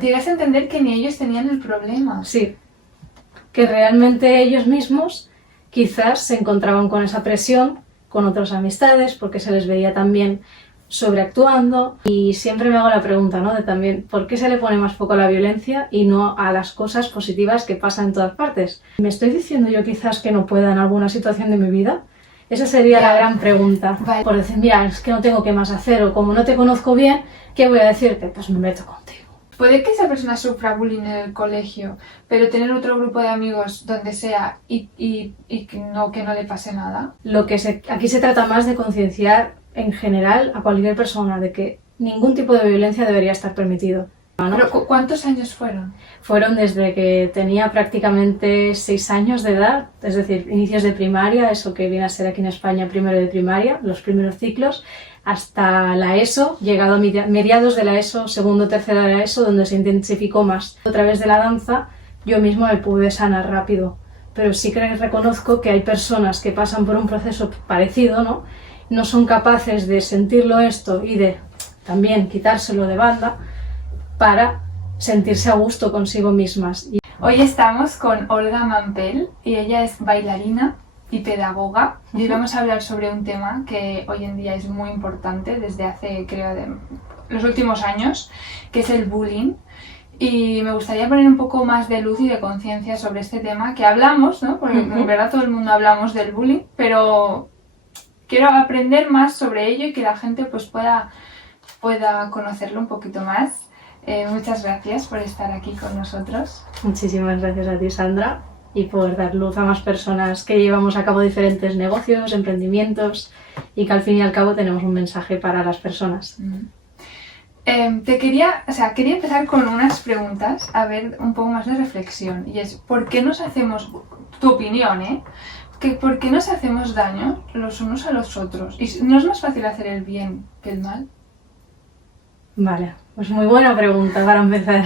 Llegas a entender que ni ellos tenían el problema. Sí, que realmente ellos mismos quizás se encontraban con esa presión, con otras amistades, porque se les veía también sobreactuando. Y siempre me hago la pregunta, ¿no? De también, ¿por qué se le pone más foco a la violencia y no a las cosas positivas que pasan en todas partes? ¿Me estoy diciendo yo quizás que no pueda en alguna situación de mi vida? Esa sería la gran pregunta. Vale. Por decir, mira, es que no tengo qué más hacer, o como no te conozco bien, ¿qué voy a decirte? Pues me meto contigo. Puede que esa persona sufra bullying en el colegio, pero tener otro grupo de amigos donde sea y que no le pase nada. Aquí se trata más de concienciar en general a cualquier persona de que ningún tipo de violencia debería estar permitido, ¿no? ¿Pero cuántos años fueron? Fueron desde que tenía prácticamente 6 años de edad, es decir, inicios de primaria, eso que viene a ser aquí en España primero de primaria, los primeros ciclos, hasta la ESO, llegado a mediados de la ESO, segundo, tercero de la ESO, donde se intensificó más. A través de la danza yo mismo me pude sanar rápido, pero sí que reconozco que hay personas que pasan por un proceso parecido, ¿no? No son capaces de sentirlo esto y de también quitárselo de banda para sentirse a gusto consigo mismas. Hoy estamos con Olga Mampel y ella es bailarina y pedagoga y hoy vamos a hablar sobre un tema que hoy en día es muy importante desde hace, creo, los últimos años, que es el bullying. Y me gustaría poner un poco más de luz y de conciencia sobre este tema que hablamos, ¿no? Porque en verdad todo el mundo hablamos del bullying, pero quiero aprender más sobre ello y que la gente pues pueda conocerlo un poquito más. Muchas gracias por estar aquí con nosotros. Muchísimas gracias a ti, Sandra, y por dar luz a más personas que llevamos a cabo diferentes negocios, emprendimientos y que al fin y al cabo tenemos un mensaje para las personas. Quería empezar con unas preguntas, a ver un poco más de reflexión, y es ¿por qué nos hacemos, tu opinión, ¿por qué nos hacemos daño los unos a los otros? ¿Y no es más fácil hacer el bien que el mal? Vale, pues muy buena pregunta para empezar.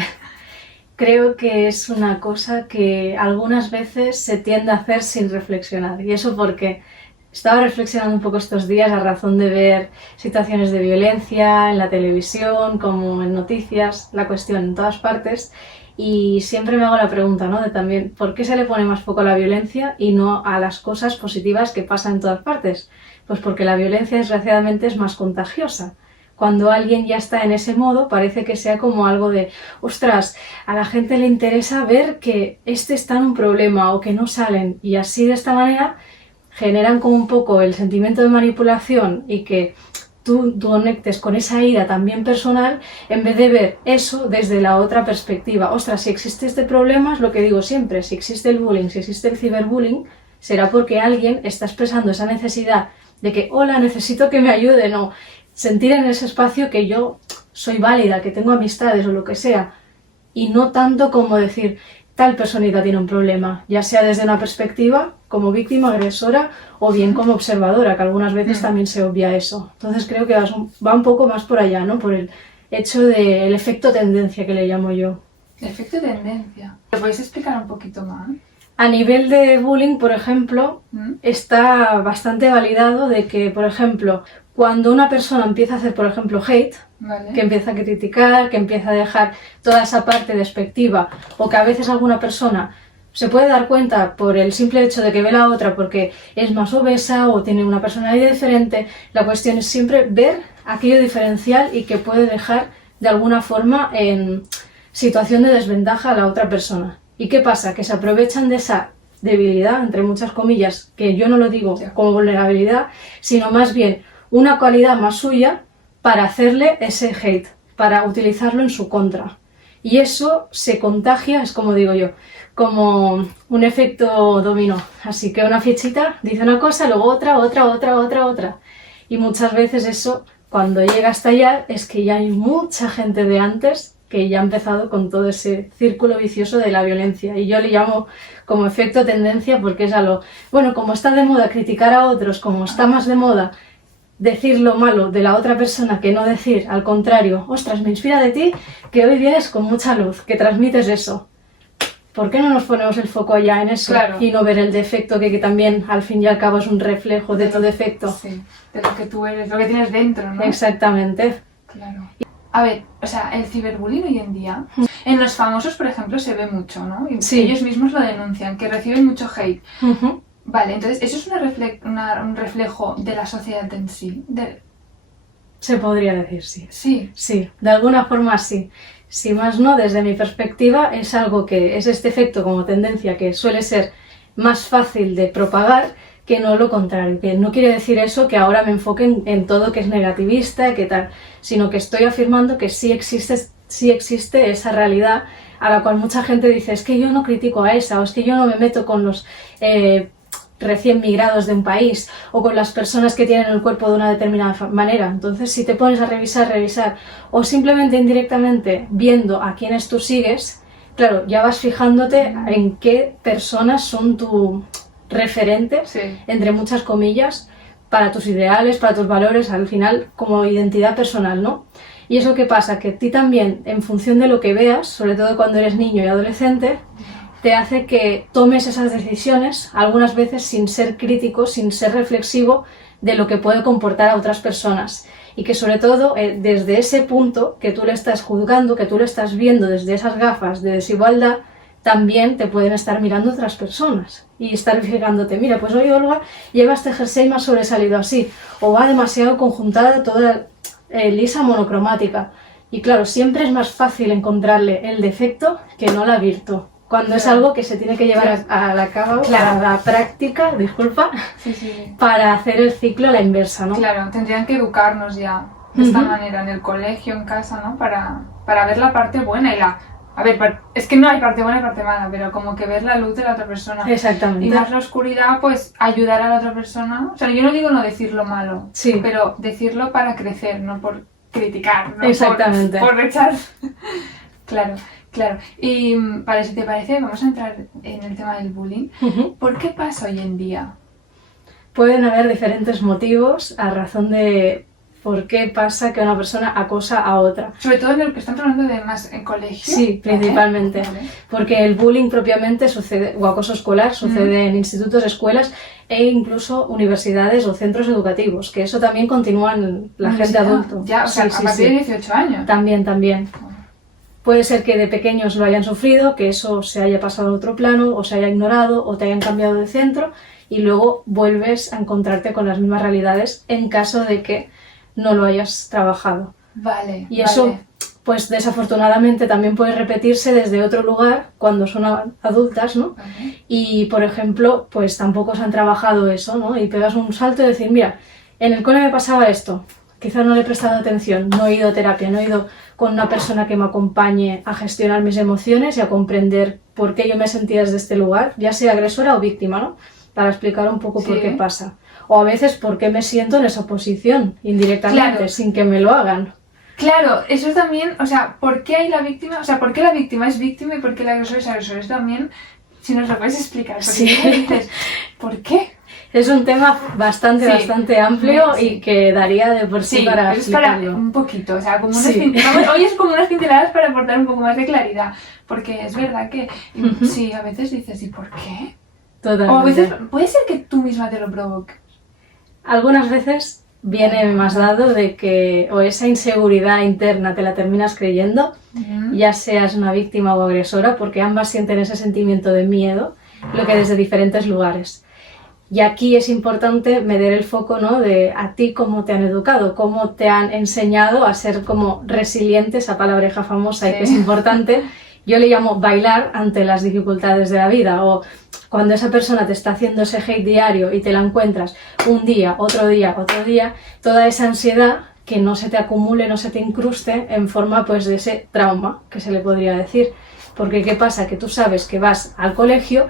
Creo que es una cosa que algunas veces se tiende a hacer sin reflexionar. ¿Y eso porque estaba reflexionando un poco estos días a razón de ver situaciones de violencia en la televisión, como en noticias, la cuestión en todas partes, y siempre me hago la pregunta, ¿no? De también, ¿por qué se le pone más foco a la violencia y no a las cosas positivas que pasan en todas partes? Pues porque la violencia, desgraciadamente, es más contagiosa. Cuando alguien ya está en ese modo, parece que sea como algo de, ostras, a la gente le interesa ver que está en un problema o que no salen, y así de esta manera generan como un poco el sentimiento de manipulación y que tú conectes con esa ira también personal en vez de ver eso desde la otra perspectiva. Ostras, si existe este problema, es lo que digo siempre, si existe el bullying, si existe el ciberbullying, será porque alguien está expresando esa necesidad de que, hola, necesito que me ayuden, o sentir en ese espacio que yo soy válida, que tengo amistades o lo que sea, y no tanto como decir, tal personita tiene un problema, ya sea desde una perspectiva como víctima, agresora, o bien como observadora, que algunas veces también se obvia eso. Entonces creo que va un poco más por allá, ¿no? Por el hecho del efecto tendencia que le llamo yo. El efecto tendencia. ¿Lo podéis explicar un poquito más? A nivel de bullying, por ejemplo, está bastante validado de que, por ejemplo, cuando una persona empieza a hacer, por ejemplo, hate, Vale. que empieza a criticar, que empieza a dejar toda esa parte despectiva, o que a veces alguna persona se puede dar cuenta por el simple hecho de que ve la otra porque es más obesa o tiene una personalidad diferente, la cuestión es siempre ver aquello diferencial y que puede dejar de alguna forma en situación de desventaja a la otra persona. ¿Y qué pasa? Que se aprovechan de esa debilidad, entre muchas comillas, que yo no lo digo como vulnerabilidad, sino más bien una cualidad más suya para hacerle ese hate, para utilizarlo en su contra. Y eso se contagia, es como digo yo, como un efecto dominó. Así que una fichita dice una cosa, luego otra. Y muchas veces eso, cuando llega a estallar, es que ya hay mucha gente de antes que ya ha empezado con todo ese círculo vicioso de la violencia. Y yo le llamo como efecto tendencia porque es algo, bueno, como está de moda criticar a otros, como está más de moda decir lo malo de la otra persona que no decir al contrario, ostras, me inspira de ti que hoy vienes con mucha luz, que transmites eso. ¿Por qué no nos ponemos el foco allá en eso? Claro. Y no ver el defecto que también al fin y al cabo es un reflejo de tu defecto? Sí, de lo que tú eres, lo que tienes dentro, ¿no? Exactamente. Claro. a ver, o sea, el ciberbullying hoy en día, en los famosos, por ejemplo, se ve mucho, ¿no? Y Sí. ellos mismos lo denuncian, que reciben mucho hate. Ujú. Vale, entonces, ¿eso es un reflejo de la sociedad en sí? Se podría decir, sí. Sí. Sí, de alguna forma sí. Si más no, desde mi perspectiva, es algo que es este efecto como tendencia que suele ser más fácil de propagar que no lo contrario. Que no quiere decir eso que ahora me enfoque en todo que es negativista, que tal, sino que estoy afirmando que sí existe esa realidad a la cual mucha gente dice es que yo no critico a esa, o es que yo no me meto con los recién migrados de un país o con las personas que tienen el cuerpo de una determinada manera. Entonces, si te pones a revisar o simplemente indirectamente viendo a quienes tú sigues, claro, ya vas fijándote en qué personas son tu referentes, Sí. entre muchas comillas, para tus ideales, para tus valores, al final como identidad personal, ¿no? Y eso qué pasa, que a ti también, en función de lo que veas, sobre todo cuando eres niño y adolescente, te hace que tomes esas decisiones, algunas veces sin ser crítico, sin ser reflexivo de lo que puede comportar a otras personas. Y que sobre todo, desde ese punto que tú le estás juzgando, que tú le estás viendo desde esas gafas de desigualdad, también te pueden estar mirando otras personas y estar fijándote, mira, pues hoy Olga lleva este jersey más sobresalido así, o va demasiado conjuntada, toda lisa monocromática. Y claro, siempre es más fácil encontrarle el defecto que no la virtud. Cuando es algo que se tiene que llevar a la cabo, a la práctica, disculpa, Sí. para hacer el ciclo a la inversa, ¿no? Claro, tendrían que educarnos ya de esta manera, en el colegio, en casa, ¿no? Para ver la parte buena y la... A ver, es que no hay parte buena y parte mala, pero como que ver la luz de la otra persona. Exactamente. Y más la oscuridad, pues ayudar a la otra persona. O sea, yo no digo no decir lo malo, sí, pero decirlo para crecer, no por criticar, no exactamente, por echar... Claro. Y vale, si te parece, vamos a entrar en el tema del bullying. ¿Por qué pasa hoy en día? Pueden haber diferentes motivos a razón de por qué pasa que una persona acosa a otra. Sobre todo en el que estamos hablando de más en colegio. Sí, principalmente. Vale. Porque el bullying propiamente sucede, o acoso escolar, sucede en institutos, escuelas e incluso universidades o centros educativos, que eso también continúa en la gente adulta. Ya, o sea, a partir de 18 años. También. Puede ser que de pequeños lo hayan sufrido, que eso se haya pasado a otro plano, o se haya ignorado, o te hayan cambiado de centro, y luego vuelves a encontrarte con las mismas realidades en caso de que no lo hayas trabajado. Vale. Y eso, pues desafortunadamente también puede repetirse desde otro lugar cuando son adultas, ¿no? Y, por ejemplo, pues tampoco se han trabajado eso, ¿no? Y pegas un salto y decir, mira, en el cole me pasaba esto, quizás no le he prestado atención, no he ido a terapia, no he ido con una persona que me acompañe a gestionar mis emociones y a comprender por qué yo me sentía desde este lugar, ya sea agresora o víctima, ¿no? Para explicar un poco por qué pasa. O a veces por qué me siento en esa posición, indirectamente, sin que me lo hagan. Claro, eso también, o sea, ¿por qué hay la víctima? O sea, ¿por qué la víctima es víctima y por qué el agresor es agresor? Eso también, si nos lo puedes explicar, porque tú dices, ¿por qué? Es un tema bastante amplio y que daría de por sí para explicarlo. Para un poquito, o sea, como hoy es como unas pinceladas para aportar un poco más de claridad, porque es verdad que sí, a veces dices, ¿y por qué? Totalmente. O a veces puede ser que tú misma te lo provoques. Algunas veces viene más dado de que o esa inseguridad interna te la terminas creyendo, ya seas una víctima o agresora, porque ambas sienten ese sentimiento de miedo, lo que desde diferentes lugares. Y aquí es importante meter el foco, ¿no? De a ti cómo te han educado, cómo te han enseñado a ser como resiliente, esa palabreja famosa y que es importante. Yo le llamo bailar ante las dificultades de la vida, o cuando esa persona te está haciendo ese hate diario y te la encuentras un día, otro día, toda esa ansiedad que no se te acumule, no se te incruste en forma pues de ese trauma, que se le podría decir. Porque ¿qué pasa? Que tú sabes que vas al colegio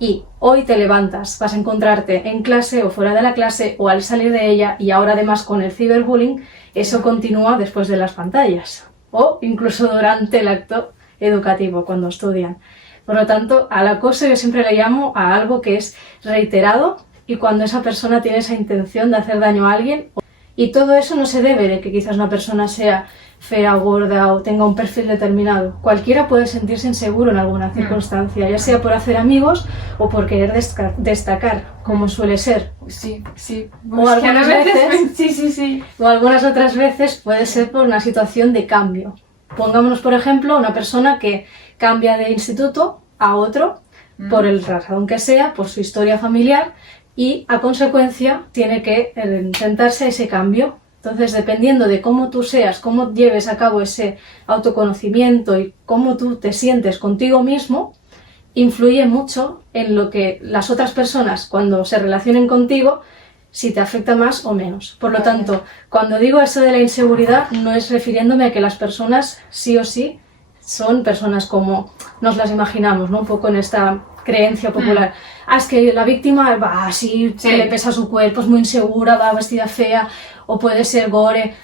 y hoy te levantas, vas a encontrarte en clase o fuera de la clase o al salir de ella, y ahora además con el ciberbullying eso continúa después de las pantallas o incluso durante el acto educativo cuando estudian. Por lo tanto, al acoso yo siempre le llamo a algo que es reiterado y cuando esa persona tiene esa intención de hacer daño a alguien. Y todo eso no se debe de que quizás una persona sea fea, gorda o tenga un perfil determinado. Cualquiera puede sentirse inseguro en alguna circunstancia, ya sea por hacer amigos o por querer destacar, como suele ser. Sí, sí. O algunas veces, sí. O algunas otras veces puede ser por una situación de cambio. Pongámonos, por ejemplo, una persona que cambia de instituto a otro, por el razón que sea, por su historia familiar, y a consecuencia tiene que enfrentarse a ese cambio. Entonces, dependiendo de cómo tú seas, cómo lleves a cabo ese autoconocimiento y cómo tú te sientes contigo mismo, influye mucho en lo que las otras personas, cuando se relacionen contigo, si te afecta más o menos. Por lo tanto, cuando digo eso de la inseguridad, no es refiriéndome a que las personas sí o sí son personas como nos las imaginamos, ¿no? Un poco en esta creencia popular. Es que la víctima va así, se le pesa su cuerpo, es muy insegura, va vestida fea, o puede ser gore.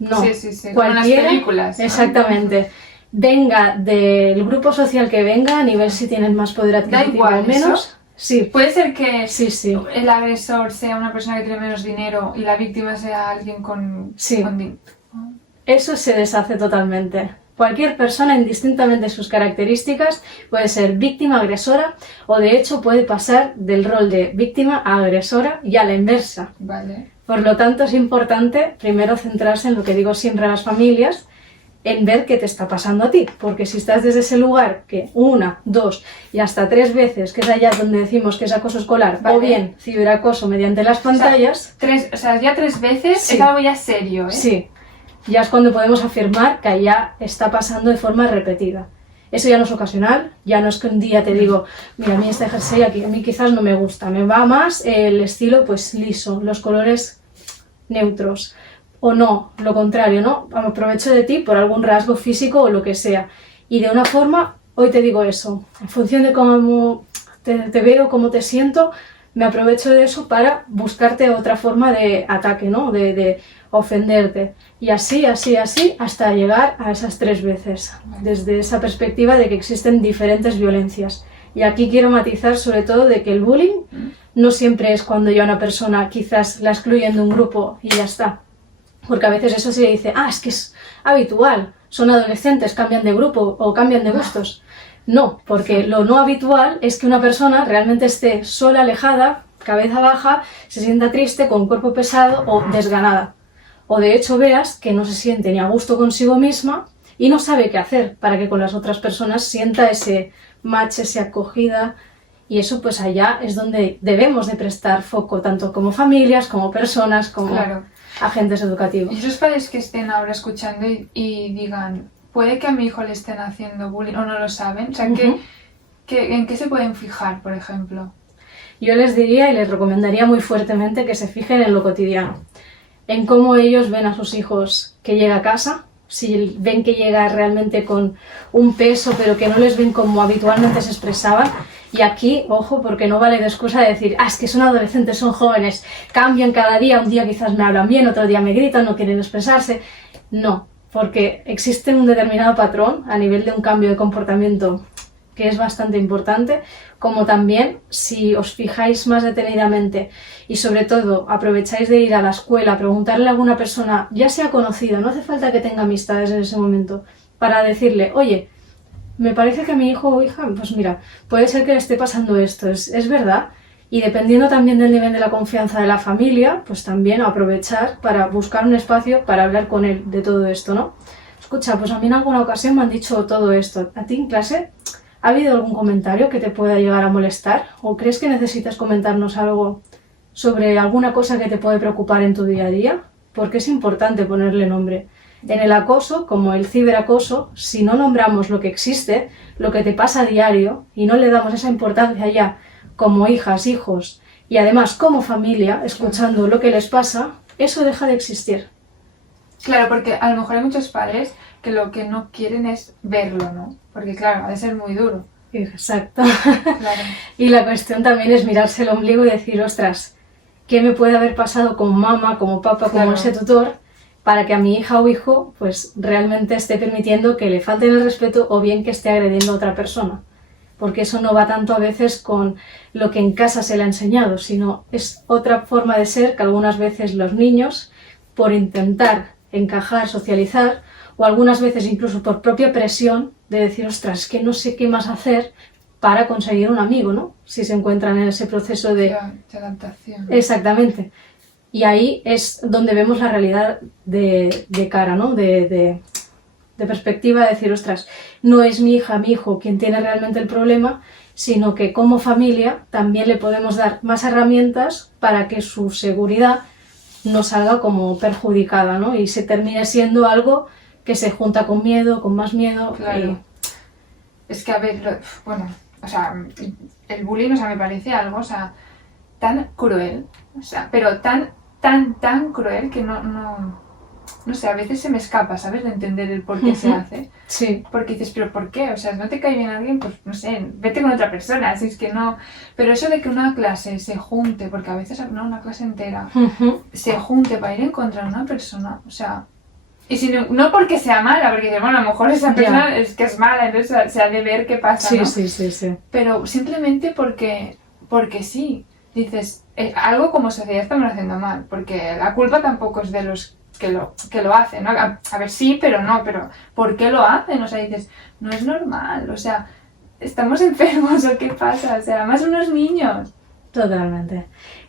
No, Sí. cualquiera, Como en las películas, ¿no? Exactamente. Venga del grupo social que venga, a nivel si tienen más poder adquisitivo o menos. ¿Eso? Sí. Puede ser que Sí. el agresor sea una persona que tiene menos dinero y la víctima sea alguien con... Sí. con Eso se deshace totalmente. Cualquier persona, indistintamente de sus características, puede ser víctima, agresora, o de hecho puede pasar del rol de víctima a agresora y a la inversa. Vale. Por lo tanto, es importante primero centrarse en lo que digo siempre a las familias, en ver qué te está pasando a ti, porque si estás desde ese lugar que 1, 2 y hasta 3 veces, que es allá donde decimos que es acoso escolar, o bien ciberacoso mediante las pantallas... Ya 3 veces es algo ya serio, ¿eh? Sí, ya es cuando podemos afirmar que ya está pasando de forma repetida. Eso ya no es ocasional, ya no es que un día te digo, mira, a mí este jersey aquí, a mí quizás no me gusta, me va más el estilo pues liso, los colores neutros. O no, lo contrario, ¿no? Aprovecho de ti por algún rasgo físico o lo que sea. Y de una forma, hoy te digo eso, en función de cómo te veo, cómo te siento, me aprovecho de eso para buscarte otra forma de ataque, ¿no? De ofenderte. Y así, hasta llegar a esas 3 veces. Desde esa perspectiva de que existen diferentes violencias. Y aquí quiero matizar sobre todo de que el bullying no siempre es cuando yo a una persona quizás la excluyen de un grupo y ya está. Porque a veces eso se dice, es que es habitual, son adolescentes, cambian de grupo o cambian de gustos. No, porque lo no habitual es que una persona realmente esté sola, alejada, cabeza baja, se sienta triste, con cuerpo pesado o desganada. O de hecho veas que no se siente ni a gusto consigo misma y no sabe qué hacer para que con las otras personas sienta ese match, esa acogida. Y eso pues allá es donde debemos de prestar foco, tanto como familias, como personas, como... Claro. Agentes educativos. Y esos padres que estén ahora escuchando y digan, puede que a mi hijo le estén haciendo bullying o no lo saben, o sea, ¿en qué se pueden fijar, por ejemplo? Yo les diría y les recomendaría muy fuertemente que se fijen en lo cotidiano, en cómo ellos ven a sus hijos que llega a casa, si ven que llega realmente con un peso, pero que no les ven como habitualmente se expresaban. Y aquí, ojo, porque no vale de excusa de decir, es que son adolescentes, son jóvenes, cambian cada día, un día quizás me hablan bien, otro día me gritan, no quieren expresarse. No, porque existe un determinado patrón a nivel de un cambio de comportamiento que es bastante importante, como también si os fijáis más detenidamente y sobre todo aprovecháis de ir a la escuela, preguntarle a alguna persona, ya sea conocida, no hace falta que tenga amistades en ese momento, para decirle, oye, me parece que a mi hijo o hija, pues mira, puede ser que le esté pasando esto, es verdad. Y dependiendo también del nivel de la confianza de la familia, pues también aprovechar para buscar un espacio para hablar con él de todo esto, ¿no? Escucha, pues a mí en alguna ocasión me han dicho todo esto. ¿A ti en clase ha habido algún comentario que te pueda llegar a molestar? ¿O crees que necesitas comentarnos algo sobre alguna cosa que te puede preocupar en tu día a día? Porque es importante ponerle nombre. En el acoso, como el ciberacoso, si no nombramos lo que existe, lo que te pasa a diario, y no le damos esa importancia ya como hijas, hijos, y además como familia, escuchando lo que les pasa, eso deja de existir. Claro, porque a lo mejor hay muchos padres que lo que no quieren es verlo, ¿no? Porque claro, ha de ser muy duro. Exacto. Claro. Y la cuestión también es mirarse el ombligo y decir, ostras, ¿qué me puede haber pasado con mamá, como papá, como ese tutor, para que a mi hija o hijo pues realmente esté permitiendo que le falten el respeto o bien que esté agrediendo a otra persona? Porque eso no va tanto a veces con lo que en casa se le ha enseñado, sino es otra forma de ser que algunas veces los niños, por intentar encajar, socializar, o algunas veces incluso por propia presión de decir, ostras, es que no sé qué más hacer para conseguir un amigo, ¿no? Si se encuentran en ese proceso de adaptación. Exactamente. Y ahí es donde vemos la realidad de cara, ¿no? De perspectiva, de decir, ostras, no es mi hija, mi hijo quien tiene realmente el problema, sino que como familia también le podemos dar más herramientas para que su seguridad no salga como perjudicada, ¿no? Y se termine siendo algo que se junta con miedo, con más miedo. Claro. Es que, a ver, bueno, o sea, el bullying, o sea, me parece algo, o sea, tan cruel, o sea, pero tan cruel que no sé, a veces se me escapa, ¿sabes? De entender el por qué se hace. Sí. Porque dices, ¿pero por qué? O sea, no te cae bien alguien, pues no sé, vete con otra persona, si es que no... Pero eso de que una clase se junte, porque a veces, no, una clase entera, se junte para ir en contra de una persona, o sea... Y si no porque sea mala, porque bueno, a lo mejor esa persona es que es mala, entonces se ha de ver qué pasa, ¿no? Sí. Pero simplemente porque sí. Dices, algo como sociedad estamos haciendo mal, porque la culpa tampoco es de los que lo hacen, ¿no? A ver, sí, pero no, pero ¿por qué lo hacen? O sea, dices, no es normal, o sea, ¿estamos enfermos o qué pasa? O sea, más unos niños. Totalmente.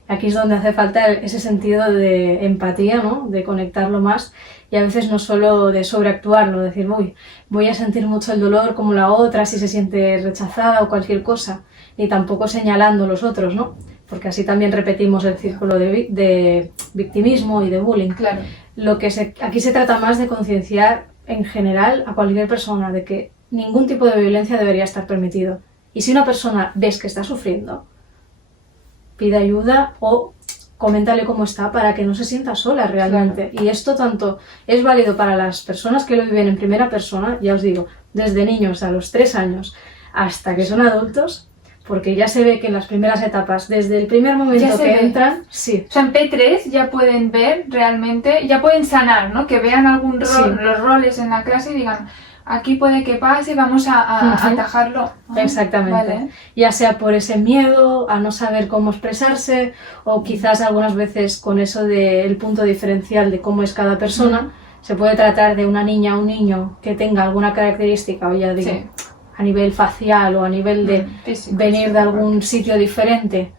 Aquí es donde hace falta ese sentido de empatía, ¿no? De conectarlo más y a veces no solo de sobreactuarlo, decir, uy, voy a sentir mucho el dolor como la otra si se siente rechazada o cualquier cosa, ni tampoco señalando los otros, ¿no? Porque así también repetimos el círculo de victimismo y de bullying. Claro. Aquí se trata más de concienciar en general a cualquier persona de que ningún tipo de violencia debería estar permitido. Y si una persona ves que está sufriendo, pide ayuda o coméntale cómo está para que no se sienta sola realmente. Claro. Y esto tanto es válido para las personas que lo viven en primera persona, ya os digo, desde niños a los 3 años hasta que son adultos, porque ya se ve que en las primeras etapas, desde el primer momento que entran, sí. O sea, en P3 ya pueden ver realmente, ya pueden sanar, ¿no? Que vean algún rol, los roles en la clase y digan, aquí puede que pase, vamos a atajarlo. Exactamente. Vale. Ya sea por ese miedo a no saber cómo expresarse o quizás algunas veces con eso del punto diferencial de cómo es cada persona, se puede tratar de una niña o un niño que tenga alguna característica, o ya digo, a nivel facial o a nivel de físico, venir de algún sitio diferente,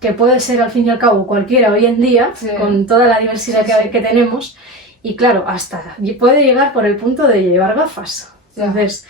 que puede ser al fin y al cabo cualquiera hoy en día, con toda la diversidad que tenemos. Y claro, hasta puede llegar por el punto de llevar gafas. Entonces,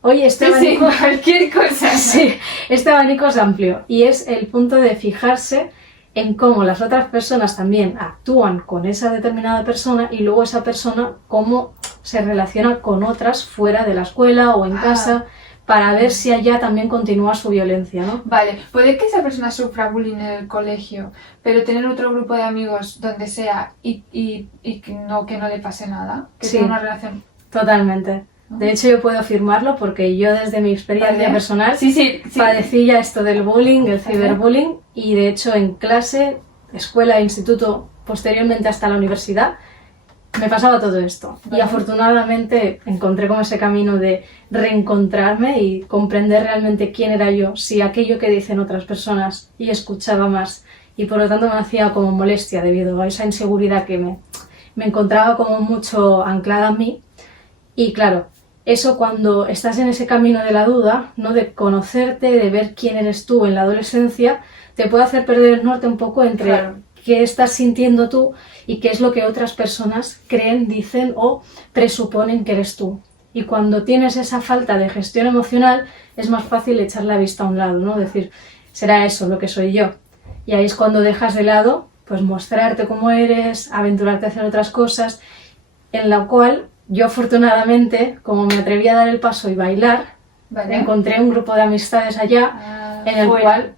oye, este abanico... cualquier cosa. Sí, este abanico es amplio. Y es el punto de fijarse en cómo las otras personas también actúan con esa determinada persona y luego esa persona cómo se relaciona con otras fuera de la escuela o en casa, para ver si allá también continúa su violencia, ¿no? Vale, puede que esa persona sufra bullying en el colegio, pero tener otro grupo de amigos donde sea y que no le pase nada, que tenga una relación... Totalmente. De hecho, yo puedo afirmarlo porque yo desde mi experiencia personal padecí ya esto del bullying, el ciberbullying, y de hecho en clase, escuela, instituto, posteriormente hasta la universidad, me pasaba todo esto. Y afortunadamente encontré como ese camino de reencontrarme y comprender realmente quién era yo, si aquello que dicen otras personas, y escuchaba más. Y por lo tanto me hacía como molestia debido a esa inseguridad que me encontraba como mucho anclada a mí. Y claro, eso cuando estás en ese camino de la duda, ¿no? De conocerte, de ver quién eres tú en la adolescencia, te puede hacer perder el norte un poco entre qué estás sintiendo tú y qué es lo que otras personas creen, dicen o presuponen que eres tú. Y cuando tienes esa falta de gestión emocional, es más fácil echar la vista a un lado, ¿no? Decir, será eso lo que soy yo. Y ahí es cuando dejas de lado, pues mostrarte cómo eres, aventurarte a hacer otras cosas, en la cual yo afortunadamente, como me atreví a dar el paso y bailar, encontré un grupo de amistades allá en el cual,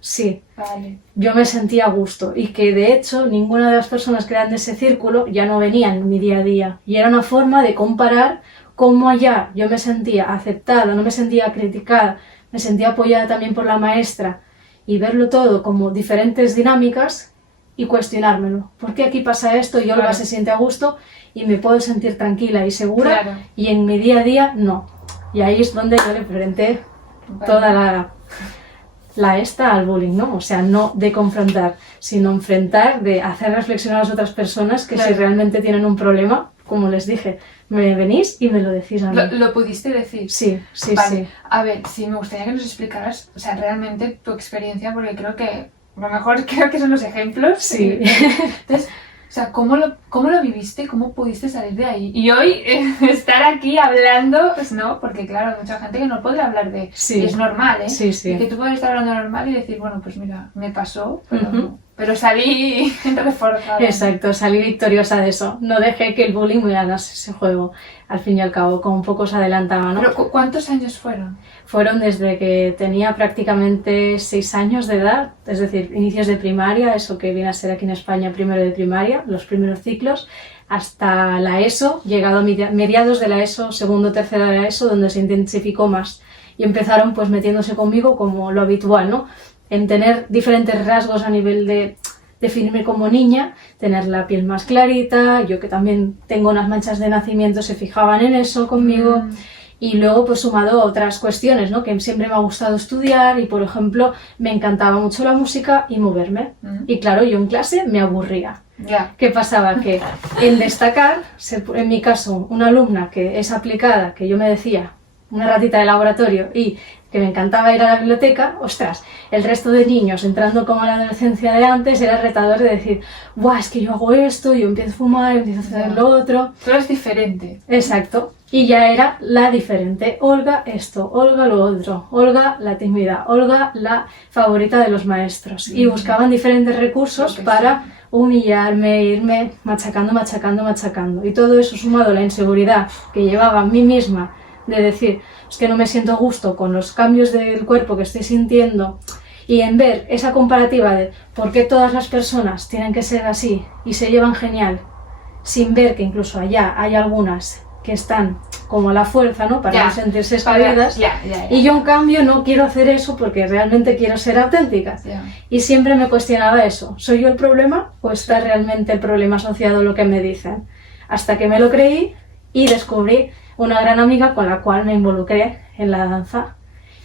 yo me sentía a gusto y que de hecho ninguna de las personas que eran de ese círculo ya no venían en mi día a día. Y era una forma de comparar cómo allá yo me sentía aceptada, no me sentía criticada, me sentía apoyada también por la maestra y verlo todo como diferentes dinámicas y cuestionármelo. ¿Por qué aquí pasa esto y Olga se siente a gusto y me puedo sentir tranquila y segura y en mi día a día no? Y ahí es donde yo le presenté toda la esta al bullying, ¿no? O sea, no de confrontar, sino enfrentar, de hacer reflexionar a las otras personas que si realmente tienen un problema, como les dije, me venís y me lo decís a mí. ¿Lo pudiste decir? Sí, sí, vale. sí. A ver, sí, me gustaría que nos explicaras, o sea, realmente tu experiencia, porque creo que, a lo mejor creo que son los ejemplos. Sí. Entonces, o sea, ¿cómo lo viviste? ¿Cómo pudiste salir de ahí? Y hoy estar aquí hablando, pues no, porque claro, hay mucha gente que no podrá hablar de... Sí. Y es normal, ¿eh? Sí, sí. Y que tú puedes estar hablando normal y decir, bueno, pues mira, me pasó, pero salí reforzada. Exacto, salí victoriosa de eso. No dejé que el bullying me ganase ese juego. Al fin y al cabo, como un poco se adelantaba, ¿no? ¿Pero cuántos años fueron? Fueron desde que tenía prácticamente 6 años de edad, es decir, inicios de primaria, eso que viene a ser aquí en España primero de primaria, los primeros ciclos, hasta la ESO, llegado a mediados de la ESO, segundo, tercero de la ESO, donde se intensificó más. Y empezaron pues metiéndose conmigo como lo habitual, ¿no? En tener diferentes rasgos a nivel de definirme como niña, tener la piel más clarita, yo que también tengo unas manchas de nacimiento, se fijaban en eso conmigo. Y luego pues sumado a otras cuestiones, ¿no? Que siempre me ha gustado estudiar y, por ejemplo, me encantaba mucho la música y moverme. Y claro, yo en clase me aburría. ¿Qué pasaba? Que en destacar, en mi caso, una alumna que es aplicada, que yo me decía, una ratita de laboratorio y que me encantaba ir a la biblioteca, ostras, el resto de niños entrando como a la adolescencia de antes era retador de decir, ¡buah, es que yo hago esto, yo empiezo a fumar, empiezo a hacer lo otro! Tú eres diferente. Exacto. Y ya era la diferente. Olga esto, Olga lo otro, Olga la tímida, Olga la favorita de los maestros. Y buscaban diferentes recursos para humillarme, irme machacando, machacando, machacando. Y todo eso sumado a la inseguridad que llevaba a mí misma de decir, es que no me siento a gusto con los cambios del cuerpo que estoy sintiendo, y en ver esa comparativa de por qué todas las personas tienen que ser así y se llevan genial, sin ver que incluso allá hay algunas que están como a la fuerza, ¿no? Para no sentirse excluidas. Y yo en cambio no quiero hacer eso porque realmente quiero ser auténtica. Y siempre me cuestionaba eso, ¿soy yo el problema o está realmente el problema asociado a lo que me dicen? Hasta que me lo creí y descubrí una gran amiga con la cual me involucré en la danza,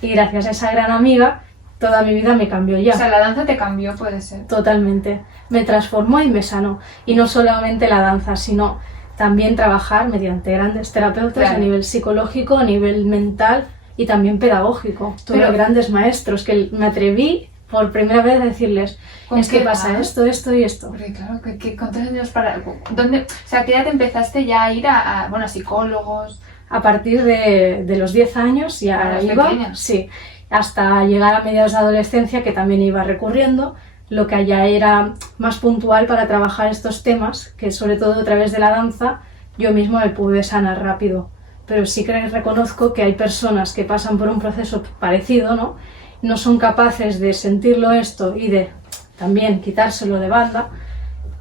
y gracias a esa gran amiga toda mi vida me cambió ya. O sea, la danza te cambió, puede ser. Totalmente, me transformó y me sanó, y no solamente la danza, sino también trabajar mediante grandes terapeutas a nivel psicológico, a nivel mental y también pedagógico. Tuve grandes maestros que me atreví por primera vez a decirles, es que pasa esto, esto y esto. Porque claro, ¿cuántos años para...? ¿Dónde? O sea, ¿qué edad empezaste ya a ir a psicólogos? A partir de los 10 años ya iba, sí, hasta llegar a mediados de adolescencia, que también iba recurriendo, lo que allá era más puntual para trabajar estos temas, que sobre todo a través de la danza yo mismo me pude sanar rápido. Pero sí que reconozco que hay personas que pasan por un proceso parecido, ¿no? No son capaces de sentirlo esto y de también quitárselo de banda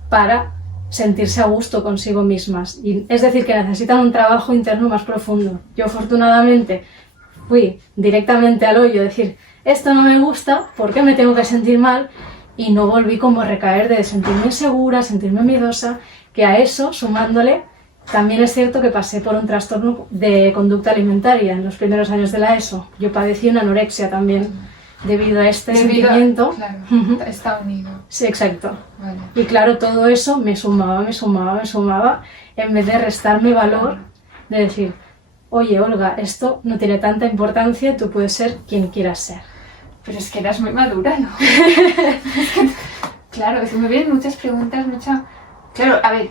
para sentirse a gusto consigo mismas. Y es decir, que necesitan un trabajo interno más profundo. Yo afortunadamente fui directamente al hoyo, decir, esto no me gusta, ¿por qué me tengo que sentir mal? Y no volví como a recaer de sentirme insegura, sentirme miedosa, que a eso, sumándole, también es cierto que pasé por un trastorno de conducta alimentaria en los primeros años de la ESO. Yo padecí una anorexia también debido a este sentimiento. Claro, está unido. Sí, exacto. Vale. Y claro, todo eso me sumaba, en vez de restarme valor, de decir, oye, Olga, esto no tiene tanta importancia, tú puedes ser quien quieras ser. Pero es que eras muy madura, ¿no? Claro, es que me vienen muchas preguntas, Claro, a ver,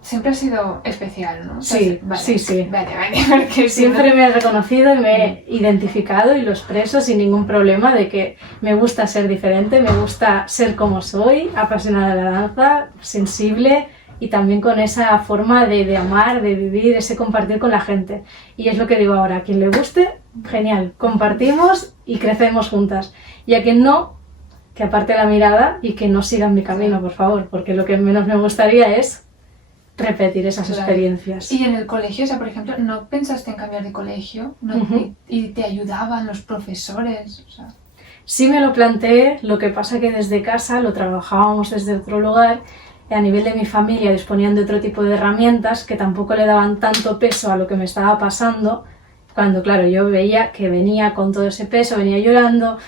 siempre has sido especial, ¿no? Sí, vale, sí. Vale, porque siempre me he reconocido y me he identificado y lo expreso sin ningún problema de que me gusta ser diferente, me gusta ser como soy, apasionada de la danza, sensible y también con esa forma de amar, de vivir, ese compartir con la gente. Y es lo que digo ahora, a quien le guste, genial, compartimos y crecemos juntas. Y a quien no, que aparte la mirada y que no sigan mi camino, por favor, porque lo que menos me gustaría es repetir esas experiencias. Y en el colegio, o sea, por ejemplo, ¿no pensaste en cambiar de colegio? ¿No? ¿Y te ayudaban los profesores? O sea... Sí me lo planteé, lo que pasa que desde casa lo trabajábamos desde otro lugar, y a nivel de mi familia disponían de otro tipo de herramientas que tampoco le daban tanto peso a lo que me estaba pasando, cuando claro, yo veía que venía con todo ese peso, venía llorando,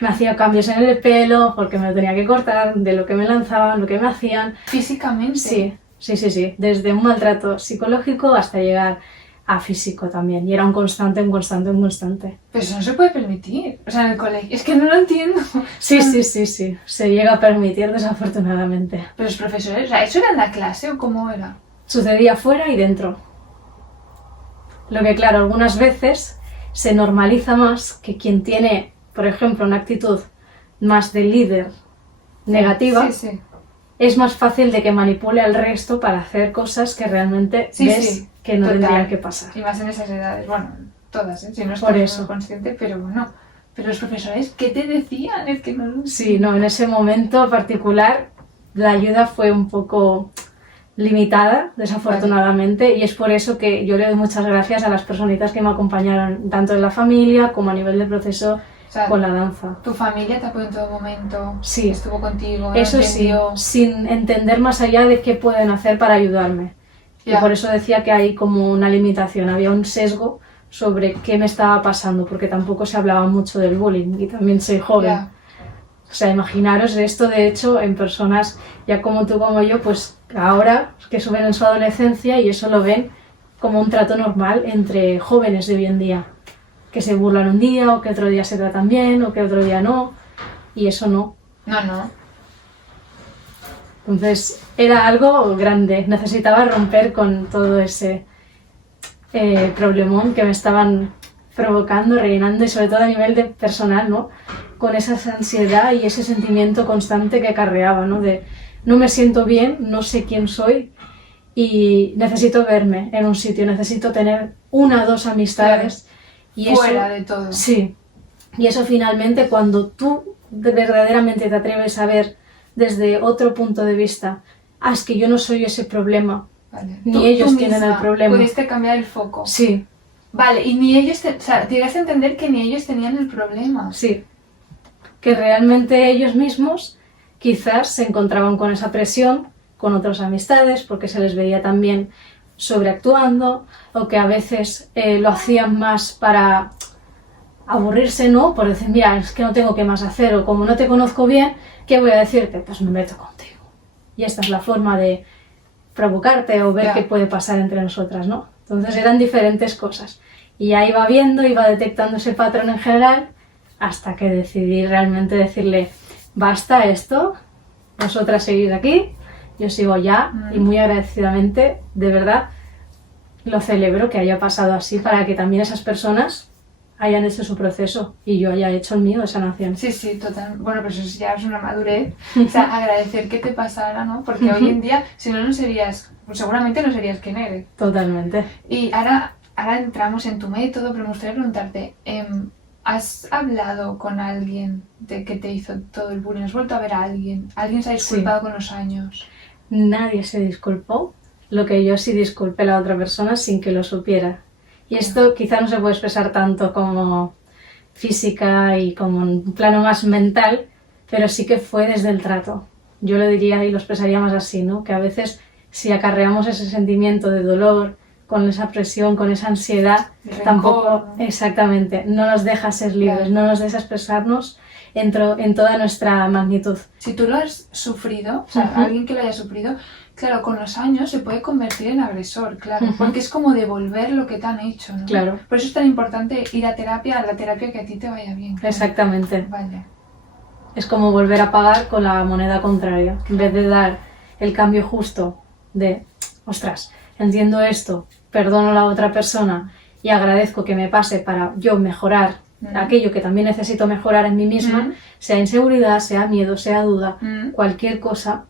me hacía cambios en el pelo porque me lo tenía que cortar, de lo que me lanzaban, lo que me hacían. ¿Físicamente? Sí, sí, sí, sí. Desde un maltrato psicológico hasta llegar a físico también. Y era un constante, un constante, un constante. Pero eso no se puede permitir. O sea, en el colegio. Es que no lo entiendo. Sí, sí, sí, sí. Se llega a permitir desafortunadamente. Pero los profesores, o sea, ¿eso era en la clase o cómo era? Sucedía fuera y dentro. Lo que, claro, algunas veces se normaliza más que quien tiene, por ejemplo, una actitud más de líder negativa, Sí, sí. es más fácil de que manipule al resto para hacer cosas que realmente Sí, ves sí, que no total. tendrían que pasar. Y más en esas edades. Bueno, todas, ¿eh? Si no Por estás eso. consciente, pero no. Pero los profesores, ¿qué te decían? Es que no lo Sí, no, en ese momento particular la ayuda fue un poco limitada, desafortunadamente, y es por eso que yo le doy muchas gracias a las personitas que me acompañaron, tanto en la familia como a nivel de proceso O sea, con la danza. tu familia te apoyó en todo momento. Sí. Estuvo contigo. Eso entendió. sí, sin entender más allá de qué pueden hacer para ayudarme. Ya. Y por eso decía que hay como una limitación, había un sesgo sobre qué me estaba pasando, porque tampoco se hablaba mucho del bullying y también soy joven. Ya. O sea, imaginaros esto, de hecho, en personas ya como tú, como yo, pues ahora que suben en su adolescencia y eso lo ven como un trato normal entre jóvenes de hoy en día. Que se burlan un día o que otro día se tratan bien o que otro día no. Y eso no. No, no. Entonces era algo grande. Necesitaba romper con todo ese problemón que me estaban provocando, rellenando y sobre todo a nivel de personal, ¿no? Con esa ansiedad y ese sentimiento constante que acarreaba, ¿no? De no me siento bien, no sé quién soy y necesito verme en un sitio, necesito tener una o dos amistades. Y Fuera eso, de todo. sí. Y eso finalmente cuando tú verdaderamente te atreves a ver desde otro punto de vista, es que yo no soy ese problema, Vale. ni ellos tú tienen el misma problema. Pudiste cambiar el foco. Sí, Vale, y ni ellos, o sea, llegas a entender que ni ellos tenían el problema. sí. Que realmente ellos mismos quizás se encontraban con esa presión, con otras amistades, porque se les veía también sobreactuando, o que a veces lo hacían más para aburrirse, ¿no? Por decir, mira, es que no tengo qué más hacer, o como no te conozco bien, ¿qué voy a decirte? Pues me meto contigo. Y esta es la forma de provocarte o ver Ya. qué puede pasar entre nosotras, ¿no? Entonces eran diferentes cosas. Y ahí iba viendo, iba detectando ese patrón en general, hasta que decidí realmente decirle, basta esto, vosotras seguid aquí, yo sigo ya, y muy agradecidamente, de verdad, lo celebro que haya pasado así para que también esas personas hayan hecho su proceso y yo haya hecho el mío de sanación. Sí, sí, total. Bueno, pero eso ya es una madurez. O sea, agradecer que te pasara, ¿no? Porque hoy en día, si no, no serías, pues seguramente no serías quien eres. Totalmente. Y ahora entramos en tu método, pero me gustaría preguntarte, ¿has hablado con alguien de que te hizo todo el bullying? ¿Has vuelto a ver a alguien? ¿Alguien se ha disculpado con los años? Nadie se disculpó, lo que yo sí disculpé a la otra persona sin que lo supiera. Y esto quizá no se puede expresar tanto como física y como en un plano más mental, pero sí que fue desde el trato. Yo lo diría y lo expresaría más así, ¿no? Que a veces si acarreamos ese sentimiento de dolor, con esa presión, con esa ansiedad, Rencor, tampoco, ¿no? Exactamente, no nos deja ser libres, no nos deja expresarnos en toda nuestra magnitud. Si tú lo has sufrido, o sea, alguien que lo haya sufrido, claro, con los años se puede convertir en agresor, claro, porque es como devolver lo que te han hecho, ¿no? Claro. Por eso es tan importante ir a la terapia que a ti te vaya bien. Claro. Exactamente. Vale. Es como volver a pagar con la moneda contraria. En vez de dar el cambio justo de, ostras, entiendo esto, perdono a la otra persona y agradezco que me pase para yo mejorar aquello que también necesito mejorar en mí misma, sea inseguridad, sea miedo, sea duda, cualquier cosa,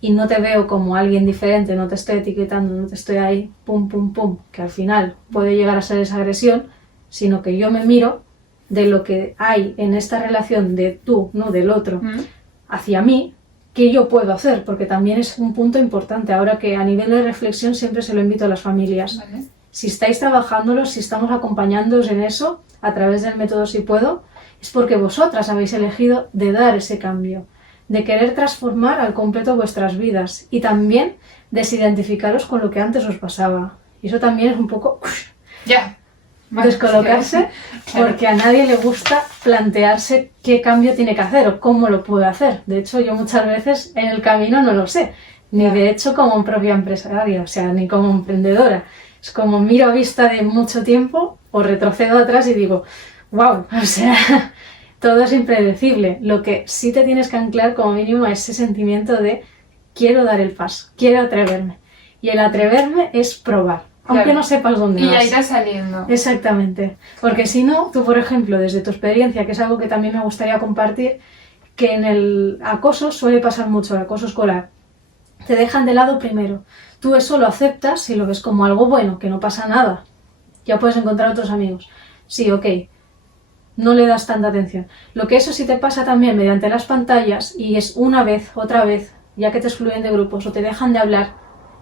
y no te veo como alguien diferente, no te estoy etiquetando, no te estoy ahí, pum, pum, pum, que al final puede llegar a ser esa agresión, sino que yo me miro de lo que hay en esta relación de tú, no del otro, hacia mí, que yo puedo hacer, porque también es un punto importante, ahora que a nivel de reflexión siempre se lo invito a las familias. Vale. Si estáis trabajándolo, si estamos acompañándoos en eso, a través del método Si Puedo, es porque vosotras habéis elegido de dar ese cambio, de querer transformar al completo vuestras vidas y también desidentificaros con lo que antes os pasaba. Y eso también es un poco Ya. Vale, descolocarse, claro. porque a nadie le gusta plantearse qué cambio tiene que hacer o cómo lo puede hacer. De hecho, yo muchas veces en el camino no lo sé, ni de hecho como propia empresaria, o sea, ni como emprendedora. Es como miro a vista de mucho tiempo o retrocedo atrás y digo, wow, o sea, todo es impredecible. Lo que sí te tienes que anclar como mínimo es ese sentimiento de quiero dar el paso, quiero atreverme. Y el atreverme es probar, aunque Claro. no sepas dónde Y vas. ya irá saliendo. Exactamente, porque si no, tú por ejemplo, desde tu experiencia, que es algo que también me gustaría compartir, que en el acoso suele pasar mucho, el acoso escolar, te dejan de lado primero. Tú eso lo aceptas y lo ves como algo bueno, que no pasa nada. Ya puedes encontrar otros amigos. Sí, ok, no le das tanta atención. Lo que eso sí te pasa también mediante las pantallas y es una vez, otra vez, ya que te excluyen de grupos o te dejan de hablar,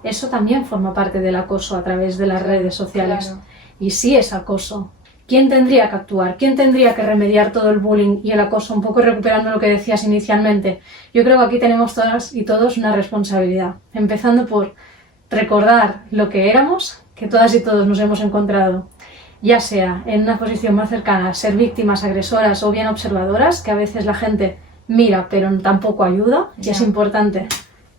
eso también forma parte del acoso a través de las redes sociales. Claro. Y sí es acoso. ¿Quién tendría que actuar? ¿Quién tendría que remediar todo el bullying y el acoso? Un poco recuperando lo que decías inicialmente. Yo creo que aquí tenemos todas y todos una responsabilidad. Empezando por recordar lo que éramos, que todas y todos nos hemos encontrado, ya sea en una posición más cercana, ser víctimas, agresoras o bien observadoras, que a veces la gente mira pero tampoco ayuda, y Ya. es importante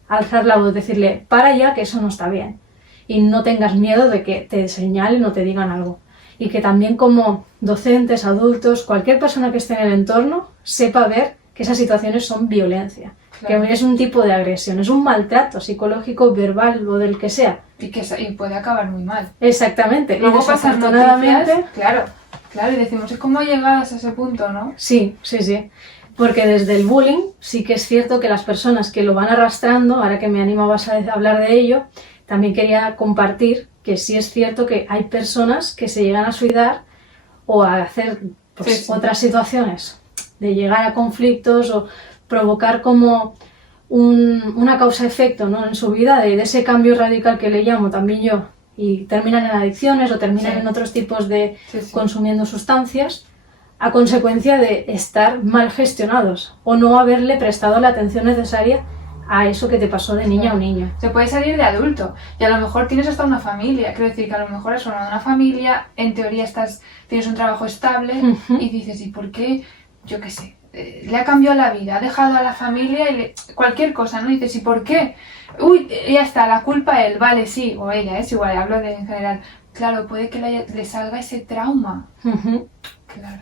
alzar la voz, decirle, para ya, que eso no está bien. Y no tengas miedo de que te señalen o te digan algo. Y que también como docentes, adultos, cualquier persona que esté en el entorno, sepa ver que esas situaciones son violencia. Claro. Que es un tipo de agresión, es un maltrato psicológico, verbal o del que sea. Y puede acabar muy mal. Exactamente. Luego y pasan desafortunadamente, noticias, claro, y decimos, ¿cómo llegas a ese punto, no? sí. Porque desde el bullying sí que es cierto que las personas que lo van arrastrando, ahora que me animabas a hablar de ello, también quería compartir que sí es cierto que hay personas que se llegan a suicidar o a hacer pues, Sí. otras situaciones, de llegar a conflictos o provocar como una causa-efecto, ¿no?, en su vida, de ese cambio radical que le llamo también yo, y terminan en adicciones o terminan Sí. en otros tipos de Sí. consumiendo sustancias, a consecuencia de estar mal gestionados o no haberle prestado la atención necesaria a eso que te pasó de niña o niño. Se puede salir de adulto y a lo mejor tienes hasta una familia. Quiero decir que a lo mejor has formado una familia, en teoría tienes un trabajo estable y dices, ¿y por qué? Yo qué sé, le ha cambiado la vida, ha dejado a la familia y cualquier cosa, ¿no? Y dices, ¿y por qué? Uy, ya está, la culpa él, vale, sí, o ella, es igual, hablo en general. Claro, puede que le salga ese trauma. Claro.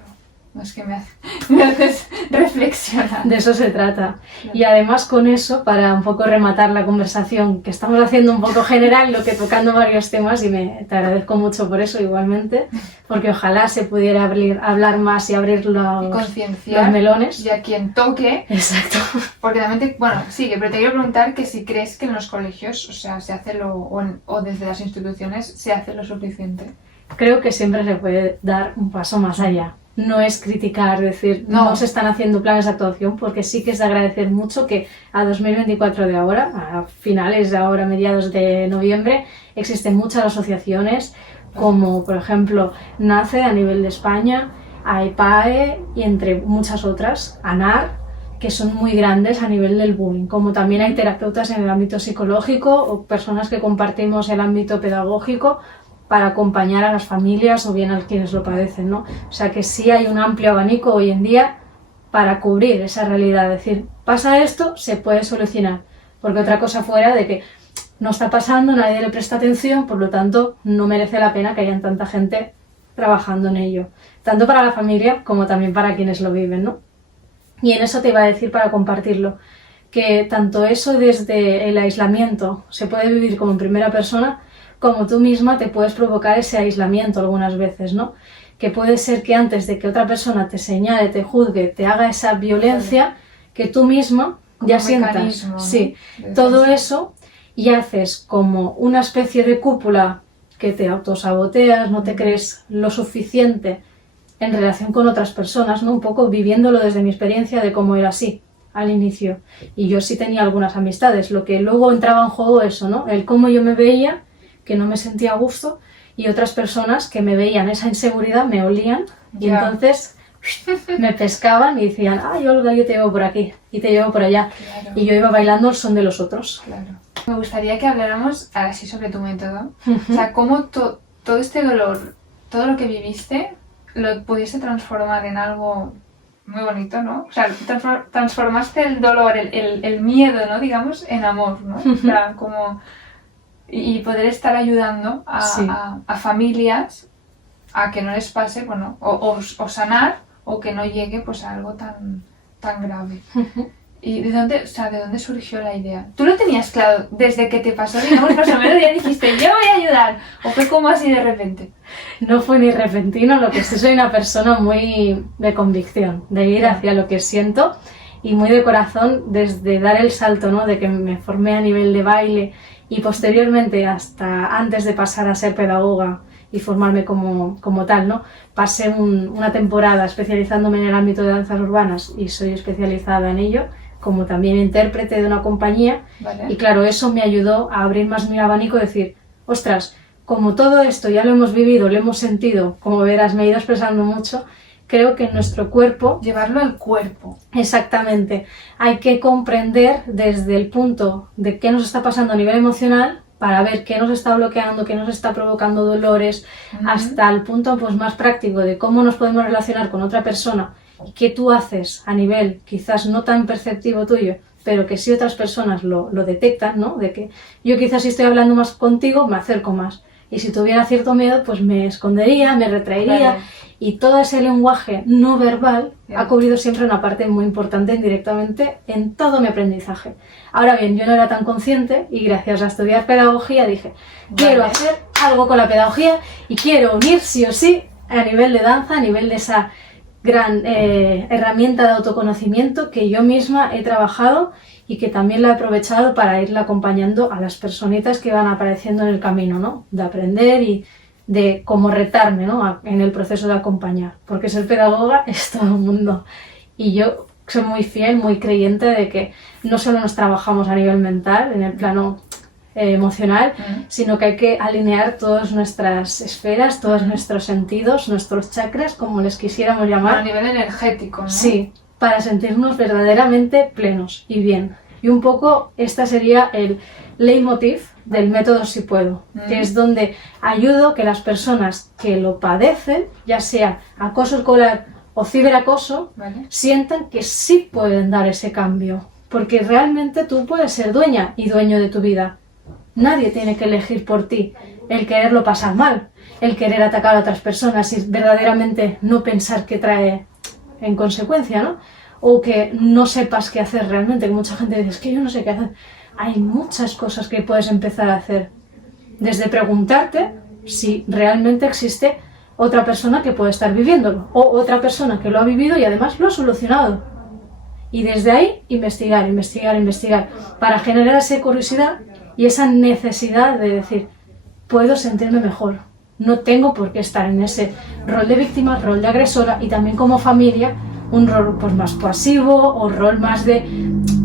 No, es que me haces reflexionar. De eso se trata. Claro. Y además con eso, para un poco rematar la conversación, que estamos haciendo un poco general, lo que tocando varios temas, y te agradezco mucho por eso igualmente, porque ojalá se pudiera hablar más y abrir Y los concienciar melones. y a quien toque, Exacto. porque también bueno, sigue, pero te quiero preguntar que si crees que en los colegios, o sea, se hace o desde las instituciones, se hace lo suficiente. Creo que siempre se puede dar un paso más allá. No es criticar, decir, no se están haciendo planes de actuación, porque sí que es de agradecer mucho que a 2024 de ahora, a finales de ahora, mediados de noviembre, existen muchas asociaciones, como por ejemplo NACE a nivel de España, AEPAE y entre muchas otras, ANAR, que son muy grandes a nivel del bullying, como también hay terapeutas en el ámbito psicológico o personas que compartimos el ámbito pedagógico para acompañar a las familias o bien a quienes lo padecen, ¿no? O sea que sí hay un amplio abanico hoy en día para cubrir esa realidad, es decir, pasa esto, se puede solucionar, porque otra cosa fuera de que no está pasando, nadie le presta atención, por lo tanto no merece la pena que hayan tanta gente trabajando en ello, tanto para la familia como también para quienes lo viven, ¿no? Y en eso te iba a decir para compartirlo, que tanto eso desde el aislamiento se puede vivir como en primera persona, como tú misma te puedes provocar ese aislamiento algunas veces, ¿no? Que puede ser que antes de que otra persona te señale, te juzgue, te haga esa violencia, que tú misma como ya sientas, ¿no? sí, todo eso, y haces como una especie de cúpula que te autosaboteas, no te crees lo suficiente en relación con otras personas, ¿no? Un poco viviéndolo desde mi experiencia de cómo era así al inicio. Y yo sí tenía algunas amistades, lo que luego entraba en juego eso, ¿no? El cómo yo me veía, que no me sentía a gusto, y otras personas que me veían esa inseguridad, me olían, y entonces me pescaban y decían, ay Olga, yo te llevo por aquí, y te llevo por allá. Claro. Y yo iba bailando el son de los otros. Claro. Me gustaría que habláramos ahora sí sobre tu método. O sea, cómo todo este dolor, todo lo que viviste, lo pudiste transformar en algo muy bonito, ¿no? O sea, transformaste el dolor, el miedo, ¿no? Digamos, en amor, ¿no? O sea, como... Y poder estar ayudando a familias a que no les pase, bueno, o sanar, o que no llegue pues a algo tan grave. ¿Y de dónde surgió la idea? ¿Tú lo tenías claro desde que te pasó, digamos, más o menos, ya dijiste, yo voy a ayudar? ¿O fue como así de repente? No fue ni repentino, lo que sí soy una persona muy de convicción, de ir hacia lo que siento y muy de corazón desde dar el salto, ¿no? De que me formé a nivel de baile y posteriormente, hasta antes de pasar a ser pedagoga y formarme como tal, ¿no? Pasé una temporada especializándome en el ámbito de danzas urbanas y soy especializada en ello, como también intérprete de una compañía. Vale. Y claro, eso me ayudó a abrir más mi abanico y decir, ostras, como todo esto ya lo hemos vivido, lo hemos sentido, como verás, me he ido expresando mucho, creo que en nuestro cuerpo... Llevarlo al cuerpo. Exactamente. Hay que comprender desde el punto de qué nos está pasando a nivel emocional para ver qué nos está bloqueando, qué nos está provocando dolores, hasta el punto pues, más práctico de cómo nos podemos relacionar con otra persona y qué tú haces a nivel quizás no tan perceptivo tuyo, pero que sí otras personas lo detectan, ¿no? De que yo quizás si estoy hablando más contigo me acerco más y si tuviera cierto miedo pues me escondería, me retraería. Vale. Y todo ese lenguaje no verbal ha cubrido siempre una parte muy importante indirectamente en todo mi aprendizaje. Ahora bien, yo no era tan consciente y gracias a estudiar pedagogía dije, quiero hacer algo con la pedagogía y quiero unir sí o sí a nivel de danza, a nivel de esa gran herramienta de autoconocimiento que yo misma he trabajado y que también la he aprovechado para irla acompañando a las personitas que van apareciendo en el camino, ¿no? De aprender y de cómo retarme, ¿no? En el proceso de acompañar, porque ser pedagoga es todo un mundo y yo soy muy fiel, muy creyente de que no solo nos trabajamos a nivel mental, en el plano emocional, sino que hay que alinear todas nuestras esferas, todos nuestros sentidos, nuestros chakras, como les quisiéramos llamar. A nivel energético, ¿no? Sí, para sentirnos verdaderamente plenos y bien. Y un poco esta sería el leitmotiv del método Si Puedo, que es donde ayudo que las personas que lo padecen, ya sea acoso escolar o ciberacoso, sientan que sí pueden dar ese cambio, porque realmente tú puedes ser dueña y dueño de tu vida. Nadie tiene que elegir por ti el quererlo pasar mal, el querer atacar a otras personas y verdaderamente no pensar qué trae en consecuencia, ¿no? O que no sepas qué hacer realmente, que mucha gente dice, es que yo no sé qué hacer. Hay muchas cosas que puedes empezar a hacer, desde preguntarte si realmente existe otra persona que puede estar viviéndolo, o otra persona que lo ha vivido y además lo ha solucionado. Y desde ahí investigar, para generar esa curiosidad y esa necesidad de decir, puedo sentirme mejor, no tengo por qué estar en ese rol de víctima, rol de agresora y también como familia, un rol pues, más pasivo o rol más de...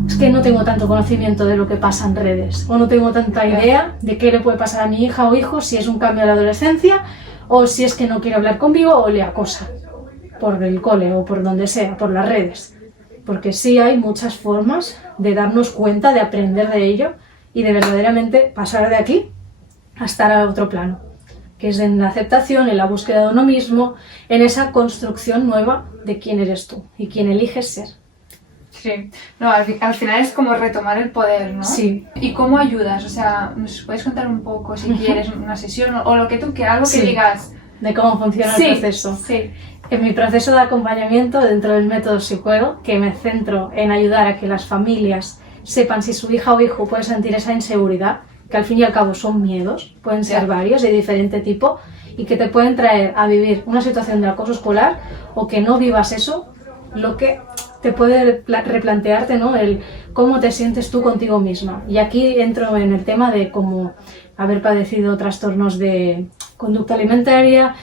Es que no tengo tanto conocimiento de lo que pasa en redes o no tengo tanta idea de qué le puede pasar a mi hija o hijo si es un cambio de la adolescencia o si es que no quiere hablar conmigo o le acosa por el cole o por donde sea, por las redes. Porque sí hay muchas formas de darnos cuenta, de aprender de ello y de verdaderamente pasar de aquí a estar al otro plano, que es en la aceptación, en la búsqueda de uno mismo, en esa construcción nueva de quién eres tú y quién eliges ser. Sí, no, al final es como retomar el poder, ¿no? Sí. ¿Y cómo ayudas? O sea, ¿nos puedes contar un poco, si quieres, una sesión o lo que tú quieras, algo que digas? De cómo funciona el proceso. Sí. En mi proceso de acompañamiento dentro del método Si Puedo, que me centro en ayudar a que las familias sepan si su hija o hijo puede sentir esa inseguridad, que al fin y al cabo son miedos, pueden ser varios de diferente tipo y que te pueden traer a vivir una situación de acoso escolar o que no vivas eso, lo que te puede replantearte, ¿no? El cómo te sientes tú contigo misma. Y aquí entro en el tema de cómo haber padecido trastornos de conducta alimentaria,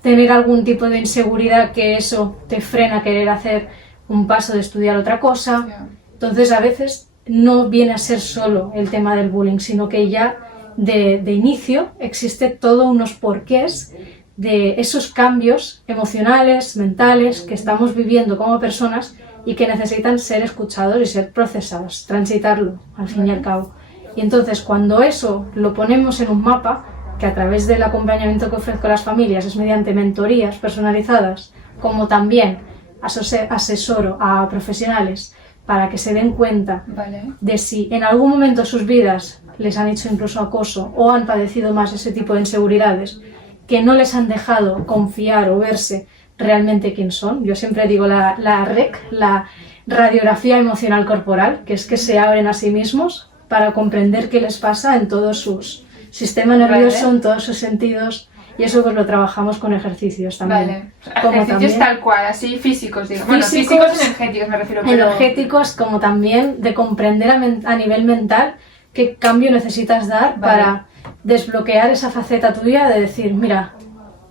tener algún tipo de inseguridad que eso te frena a querer hacer un paso de estudiar otra cosa. Entonces a veces no viene a ser solo el tema del bullying, sino que ya de inicio existe todos unos porqués de esos cambios emocionales, mentales que estamos viviendo como personas y que necesitan ser escuchados y ser procesados, transitarlo al fin y al cabo. Y entonces cuando eso lo ponemos en un mapa, que a través del acompañamiento que ofrezco a las familias es mediante mentorías personalizadas, como también asesoro a profesionales para que se den cuenta Vale. de si en algún momento de sus vidas les han hecho incluso acoso o han padecido más ese tipo de inseguridades que no les han dejado confiar o verse realmente quién son. Yo siempre digo la REC, la radiografía emocional corporal, que es que se abren a sí mismos para comprender qué les pasa en todos sus sistema nervioso, Vale. en todos sus sentidos, y eso pues lo trabajamos con ejercicios también. Vale. Como Ejercicios también tal cual, así físicos, digo. Bueno, Físicos, físicos energéticos me refiero. Pero... energéticos, como también de comprender a nivel mental qué cambio necesitas dar Vale. para desbloquear esa faceta tuya de decir, mira,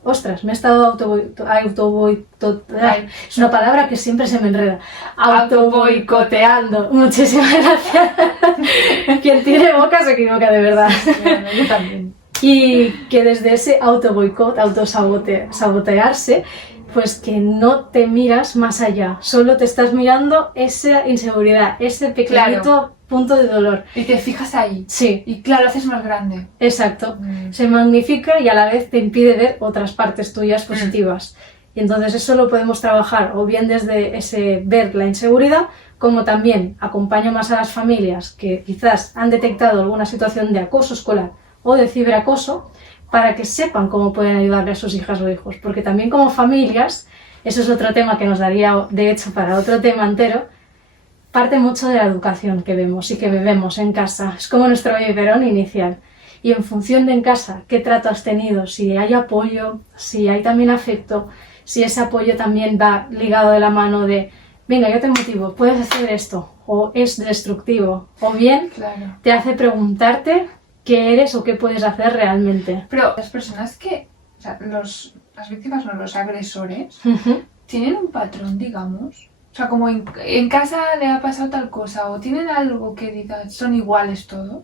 ostras, me he estado es una palabra que siempre se me enreda, autoboicoteando. Muchísimas gracias. Quien tiene boca se equivoca de verdad. Yo también. Y que desde ese autoboicot, autosabotearse, pues que no te miras más allá, solo te estás mirando esa inseguridad, ese pequeñito Claro. punto de dolor. Y te fijas ahí. Sí, Y claro, lo haces más grande. exacto. Mm. Se magnifica y a la vez te impide ver otras partes tuyas positivas. Y entonces eso lo podemos trabajar o bien desde ese ver la inseguridad, como también acompaño más a las familias que quizás han detectado alguna situación de acoso escolar o de ciberacoso, para que sepan cómo pueden ayudarle a sus hijas o hijos. Porque también como familias, eso es otro tema que nos daría de hecho para otro tema entero, parte mucho de la educación que vemos y que bebemos en casa. Es como nuestro biberón inicial. Y en función de en casa, qué trato has tenido, si hay apoyo, si hay también afecto, si ese apoyo también va ligado de la mano de, venga, yo te motivo, puedes hacer esto, o es destructivo, o bien Claro. te hace preguntarte qué eres o qué puedes hacer realmente. Pero las personas que, o sea, las víctimas no, los agresores, Ujú. tienen un patrón, digamos. O sea, como en casa le ha pasado tal cosa, o tienen algo que digan, son iguales todos.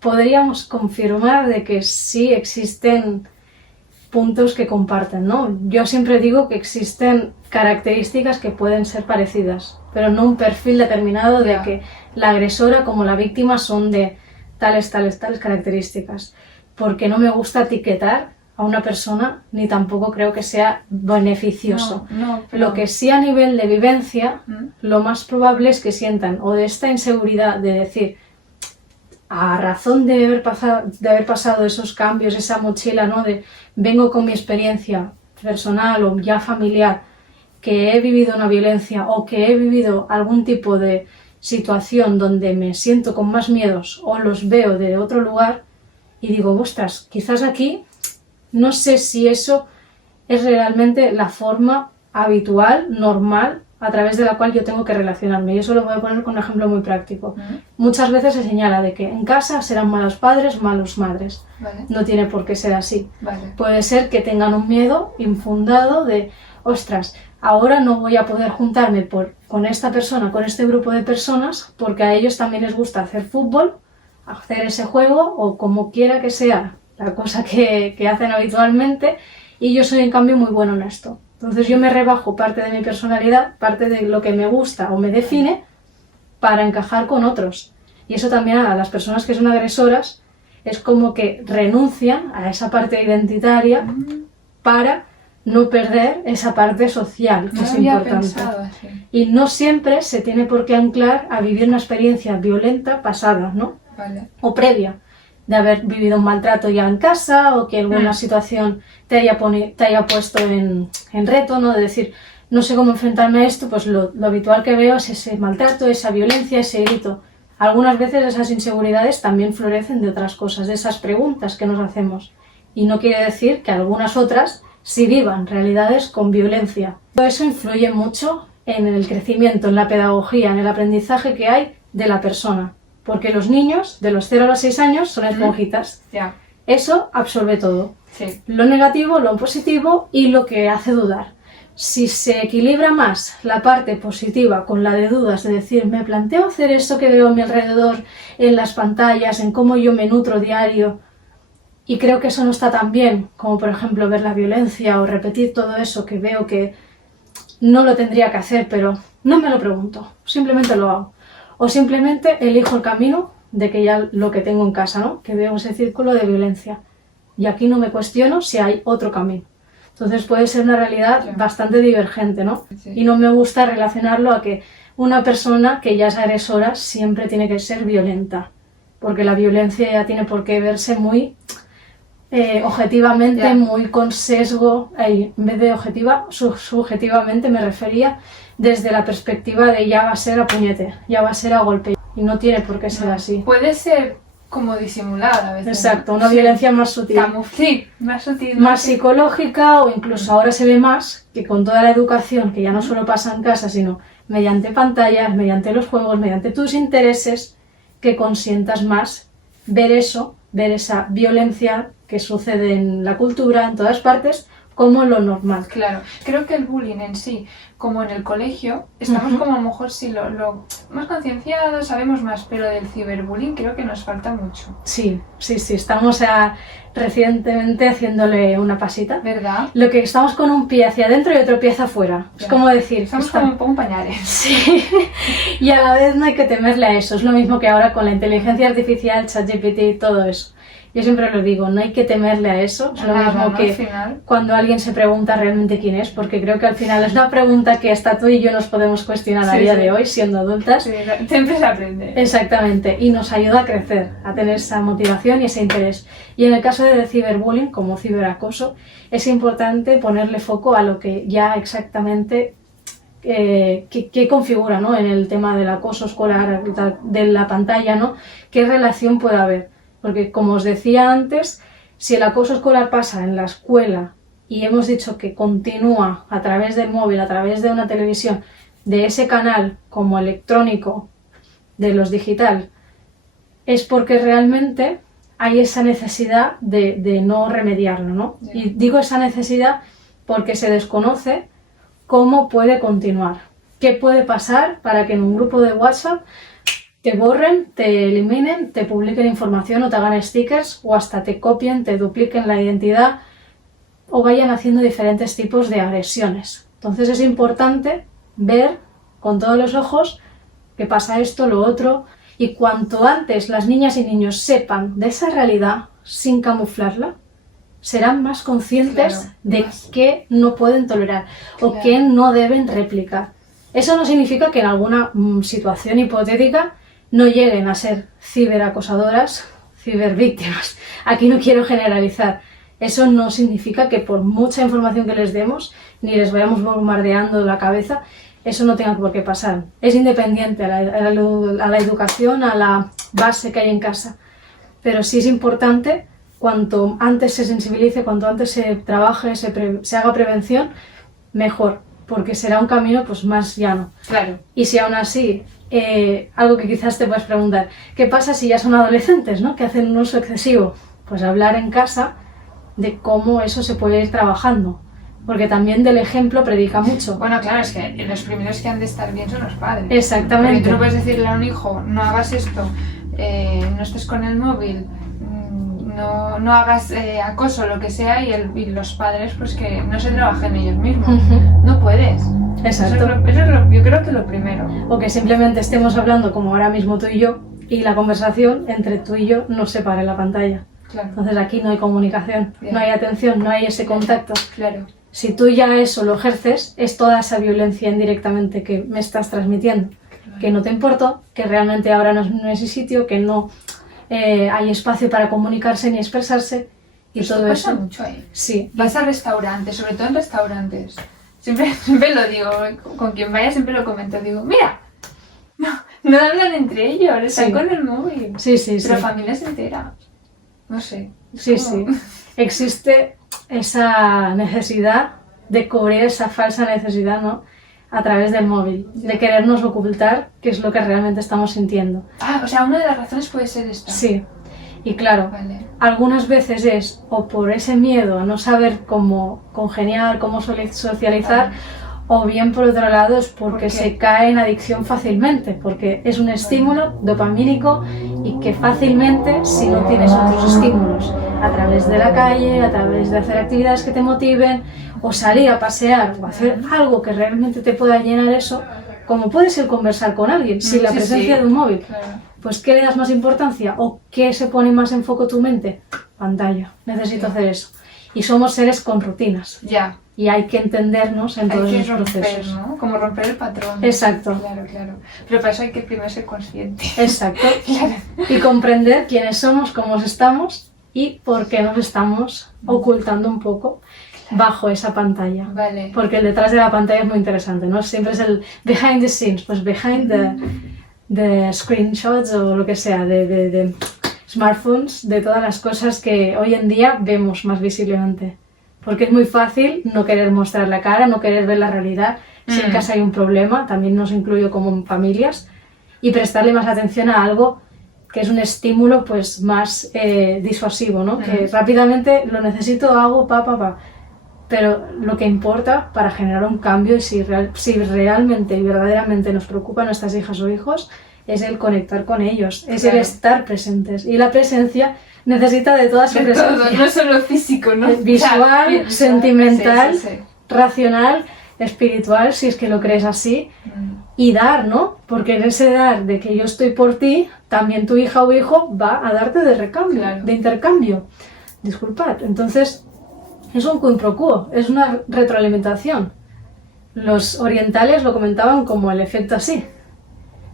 Podríamos confirmar de que sí existen puntos que comparten, ¿no? Yo siempre digo que existen características que pueden ser parecidas, pero no un perfil determinado de Ya. que la agresora como la víctima son de tales características, porque no me gusta etiquetar a una persona ni tampoco creo que sea beneficioso. No, pero... Lo que sí a nivel de vivencia, ¿Mm? lo más probable es que sientan o de esta inseguridad de decir, a razón de haber pasado esos cambios, esa mochila, ¿no? De vengo con mi experiencia personal o ya familiar, que he vivido una violencia o que he vivido algún tipo de situación donde me siento con más miedos o los veo de otro lugar y digo, ostras, quizás aquí no sé si eso es realmente la forma habitual, normal, a través de la cual yo tengo que relacionarme. Y eso lo voy a poner con un ejemplo muy práctico. ¿Mm? Muchas veces se señala de que en casa serán malos padres, malos madres. Vale, No tiene por qué ser así. vale. Puede ser que tengan un miedo infundado de, ostras, ahora no voy a poder juntarme con esta persona, con este grupo de personas, porque a ellos también les gusta hacer fútbol, hacer ese juego o como quiera que sea la cosa que hacen habitualmente, y yo soy en cambio muy bueno en esto. Entonces yo me rebajo parte de mi personalidad, parte de lo que me gusta o me define para encajar con otros. Y eso también a las personas que son agresoras es como que renuncian a esa parte identitaria para no perder esa parte social, que No es lo había importante. pensado así. Y no siempre se tiene por qué anclar a vivir una experiencia violenta pasada, ¿no? Vale. O previa, de haber vivido un maltrato ya en casa o que alguna situación te haya puesto en reto, ¿no? De decir, no sé cómo enfrentarme a esto, pues lo habitual que veo es ese maltrato, esa violencia, ese grito. Algunas veces esas inseguridades también florecen de otras cosas, de esas preguntas que nos hacemos. Y no quiere decir que algunas otras sí vivan realidades con violencia. Todo eso influye mucho en el crecimiento, en la pedagogía, en el aprendizaje que hay de la persona. Porque los niños de los 0 a los 6 años son esponjitas. Ya. Eso absorbe todo. Sí. Lo negativo, lo positivo y lo que hace dudar. Si se equilibra más la parte positiva con la de dudas, de decir, me planteo hacer esto que veo a mi alrededor, en las pantallas, en cómo yo me nutro diario, y creo que eso no está tan bien, como por ejemplo ver la violencia o repetir todo eso que veo que no lo tendría que hacer, pero no me lo pregunto, simplemente lo hago. O simplemente elijo el camino de que ya lo que tengo en casa, ¿no? Que veo ese círculo de violencia. Y aquí no me cuestiono si hay otro camino. Entonces puede ser una realidad Claro. bastante divergente, ¿no? Sí. Y no me gusta relacionarlo a que una persona que ya es agresora siempre tiene que ser violenta, porque la violencia ya tiene por qué verse muy objetivamente, Ya. muy con sesgo, en vez de objetiva, subjetivamente me refería desde la perspectiva de ya va a ser a puñete, ya va a ser a golpe, y no tiene por qué ser así. Puede ser como disimulada a veces. Exacto, ¿no? una Sí. violencia más sutil. Sí, más sutil. Más psicológica, o incluso ahora se ve más que con toda la educación, que ya no solo pasa en casa, sino mediante pantallas, mediante los juegos, mediante tus intereses, que consientas más ver eso, ver esa violencia que sucede en la cultura, en todas partes, como lo normal. Claro, creo que el bullying en sí, como en el colegio, estamos Ujú. como a lo mejor sí lo más concienciados, sabemos más, pero del ciberbullying creo que nos falta mucho. Sí, estamos recientemente haciéndole una pasita. ¿Verdad? Lo que estamos con un pie hacia adentro y otro pie hacia afuera. Es Ya. como decir, Estamos está- como un poco pañales. Sí, y a la vez no hay que temerle a eso. Es lo mismo que ahora con la inteligencia artificial, ChatGPT y todo eso. Yo siempre lo digo, no hay que temerle a eso. Es lo Nada, mismo ¿no? que Al final. cuando alguien se pregunta realmente quién es, porque creo que al final es una pregunta que hasta tú y yo nos podemos cuestionar a Sí, día sí. de hoy, siendo adultas. Sí, siempre se aprende. Exactamente, y nos ayuda a crecer, a tener esa motivación y ese interés. Y en el caso del ciberbullying, como ciberacoso, es importante ponerle foco a lo que ya exactamente qué configura, ¿no? En el tema del acoso escolar, de la pantalla, ¿no? ¿Qué relación puede haber? Porque, como os decía antes, si el acoso escolar pasa en la escuela y hemos dicho que continúa a través del móvil, a través de una televisión, de ese canal como electrónico, de los digital, es porque realmente hay esa necesidad de no remediarlo, ¿no? Ya. Y digo esa necesidad porque se desconoce cómo puede continuar, qué puede pasar para que en un grupo de WhatsApp te borren, te eliminen, te publiquen información o te hagan stickers o hasta te copien, te dupliquen la identidad o vayan haciendo diferentes tipos de agresiones. Entonces es importante ver con todos los ojos que pasa esto, lo otro, y cuanto antes las niñas y niños sepan de esa realidad sin camuflarla, serán más conscientes Claro, de más. qué no pueden tolerar o Claro. qué no deben replicar. Eso no significa que en alguna situación hipotética no lleguen a ser ciberacosadoras, cibervíctimas. Aquí no quiero generalizar. Eso no significa que por mucha información que les demos, ni les vayamos bombardeando la cabeza, eso no tenga por qué pasar. Es independiente a la educación, a la base que hay en casa. Pero sí es importante, cuanto antes se sensibilice, cuanto antes se trabaje, se haga prevención, mejor, porque será un camino pues más llano. Claro. Y si aún así, algo que quizás te puedas preguntar, ¿qué pasa si ya son adolescentes, ¿no? Que hacen un uso excesivo? Pues hablar en casa de cómo eso se puede ir trabajando, porque también del ejemplo predica mucho. Bueno, claro, es que los primeros que han de estar bien son los padres. Exactamente. Porque tú no puedes decirle a un hijo, no hagas esto, no estés con el móvil, no hagas acoso, lo que sea, y los padres pues que no se trabajen ellos mismos. Ujú. No puedes. Exacto. Yo creo que lo primero. O que simplemente estemos hablando como ahora mismo tú y yo, y la conversación entre tú y yo nos separe la pantalla. Claro, Entonces aquí no hay comunicación, Bien. no hay atención, no hay ese contacto. claro. Si tú ya eso lo ejerces, es toda esa violencia indirectamente que me estás transmitiendo. Que no te importó, que realmente ahora no es ese sitio, que no hay espacio para comunicarse ni expresarse y Esto todo pasa eso. mucho ahí. Sí, Vas a restaurantes, sobre todo en restaurantes. Siempre lo digo, con quien vaya siempre lo comento. Digo, mira, no hablan entre ellos, están Sí. con el móvil. sí, sí. Pero Sí. familias enteras. No sé. es Sí, como- sí. Existe esa necesidad de cubrir esa falsa necesidad, ¿no? A través del móvil, Ya. de querernos ocultar qué es lo que realmente estamos sintiendo. Ah, o sea, una de las razones puede ser esta. Sí, y claro, Vale. algunas veces es o por ese miedo a no saber cómo congeniar, cómo socializar, o bien por otro lado es ¿Por porque qué? se cae en adicción fácilmente, porque es un estímulo dopamínico y que fácilmente, si no tienes otros estímulos, a través de la calle, a través de hacer actividades que te motiven, o salir a pasear, o hacer algo que realmente te pueda llenar eso, como puede ser conversar con alguien, sin la Sí, presencia sí. de un móvil. Claro. Pues ¿qué le das más importancia? ¿O qué se pone más en foco tu mente? Pantalla. Necesito hacer eso. y somos seres con rutinas. Ya. Y hay que entendernos en todos los procesos. ¿No? Como romper el patrón. Exacto. Claro. Pero para eso hay que primero ser consciente. Exacto. Claro. Y comprender quiénes somos, cómo estamos y por qué nos estamos ocultando un poco bajo esa pantalla. Vale. Porque el detrás de la pantalla es muy interesante, ¿no? Siempre es el behind the scenes, pues behind the screenshots o lo que sea, de smartphones, de todas las cosas que hoy en día vemos más visiblemente. Porque es muy fácil no querer mostrar la cara, no querer ver la realidad. Si en casa hay un problema, también nos incluyo como en familias, y prestarle más atención a algo que es un estímulo pues más disuasivo, ¿no? Que rápidamente lo necesito, hago, Pero lo que importa para generar un cambio y si realmente y verdaderamente nos preocupa a nuestras hijas o hijos, es el conectar con ellos, es el estar presentes. Y la presencia necesita de toda su presencia. Todo, no solo físico, ¿no? Visual, sentimental, sí. racional, espiritual, si es que lo crees así. Y dar, ¿no? Porque en ese dar de que yo estoy por ti, también tu hija o hijo va a darte de recambio, de intercambio. Disculpad. Entonces, es un quid pro quo, es una retroalimentación. Los orientales lo comentaban como el efecto así,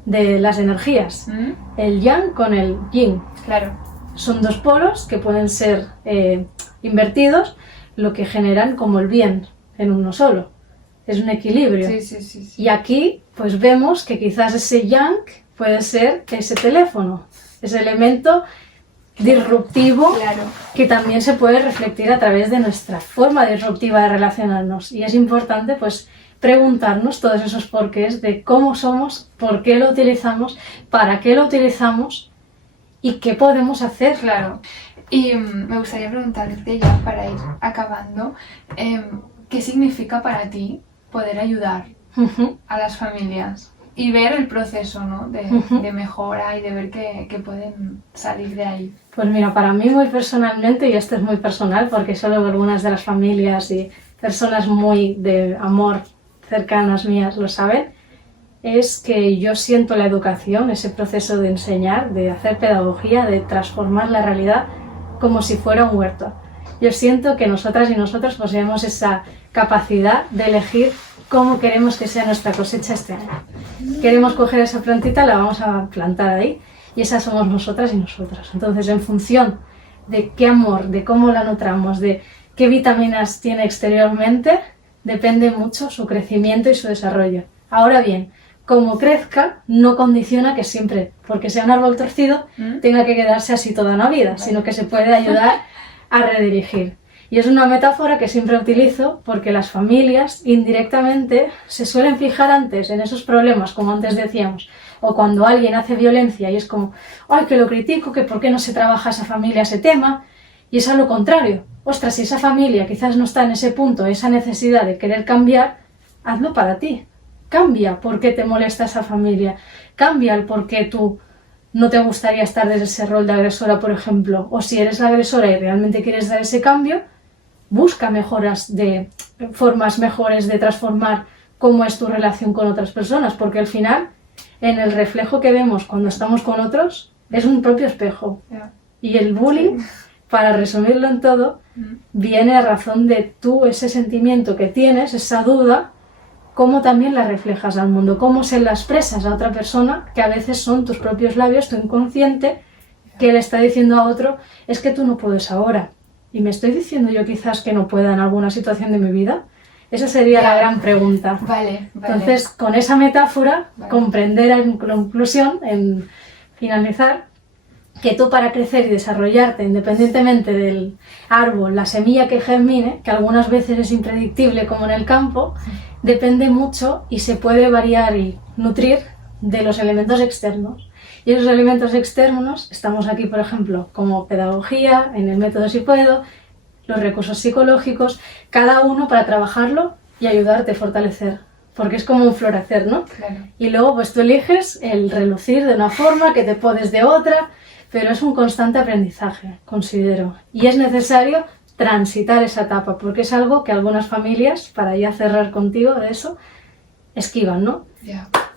de las energías. El yang con el yin. Claro. Son dos polos que pueden ser invertidos, lo que generan como el bien en uno solo. Es un equilibrio. Sí. Y aquí pues vemos que quizás ese yang puede ser ese teléfono, ese elemento disruptivo, que también se puede reflejar a través de nuestra forma disruptiva de relacionarnos. Y es importante pues preguntarnos todos esos porqués de cómo somos, por qué lo utilizamos, para qué lo utilizamos y qué podemos hacer. Claro. Y me gustaría preguntarte ya para ir acabando, ¿qué significa para ti poder ayudar a las familias y ver el proceso, ¿no? de mejora y de ver que pueden salir de ahí? Pues mira, para mí muy personalmente, y esto es muy personal porque solo algunas de las familias y personas muy de amor cercanas mías lo saben, es que yo siento la educación, ese proceso de enseñar, de hacer pedagogía, de transformar la realidad como si fuera un huerto. Yo siento que nosotras y nosotros poseemos esa capacidad de elegir cómo queremos que sea nuestra cosecha este año. Queremos coger esa plantita, la vamos a plantar ahí, y esas somos nosotras y nosotros. Entonces, en función de qué amor, de cómo la nutramos, de qué vitaminas tiene exteriormente, depende mucho su crecimiento y su desarrollo. Ahora bien, como crezca, no condiciona que siempre, porque sea un árbol torcido, tenga que quedarse así toda una vida, sino que se puede ayudar a redirigir. Y es una metáfora que siempre utilizo porque las familias indirectamente se suelen fijar antes en esos problemas, como antes decíamos, o cuando alguien hace violencia y es como, ¡ay, que lo critico, que por qué no se trabaja esa familia ese tema! Y es a lo contrario. Ostras, si esa familia quizás no está en ese punto, esa necesidad de querer cambiar, hazlo para ti. Cambia por qué te molesta esa familia. Cambia el por qué tú no te gustaría estar desde ese rol de agresora, por ejemplo. O si eres la agresora y realmente quieres dar ese cambio, busca formas mejores de transformar cómo es tu relación con otras personas. Porque al final, en el reflejo que vemos cuando estamos con otros, es un propio espejo. Y el bullying, para resumirlo en todo, viene a razón de tú, ese sentimiento que tienes, esa duda, cómo también la reflejas al mundo, cómo se la expresas a otra persona, que a veces son tus propios labios, tu inconsciente, que le está diciendo a otro, es que tú no puedes ahora. ¿Y me estoy diciendo yo quizás que no pueda en alguna situación de mi vida? Esa sería la gran pregunta. Vale. Entonces, con esa metáfora, comprender en conclusión, en finalizar, que tú para crecer y desarrollarte independientemente del árbol, la semilla que germine, que algunas veces es impredictible como en el campo, depende mucho y se puede variar y nutrir de los elementos externos. Y esos elementos externos, estamos aquí por ejemplo como pedagogía, en el método Si Puedo, los recursos psicológicos, cada uno para trabajarlo y ayudarte a fortalecer. Porque es como un florecer, ¿no? Claro. Y luego pues tú eliges el relucir de una forma, que te podes de otra, pero es un constante aprendizaje, considero. Y es necesario transitar esa etapa, porque es algo que algunas familias, para ya cerrar contigo de eso, esquivan, ¿no?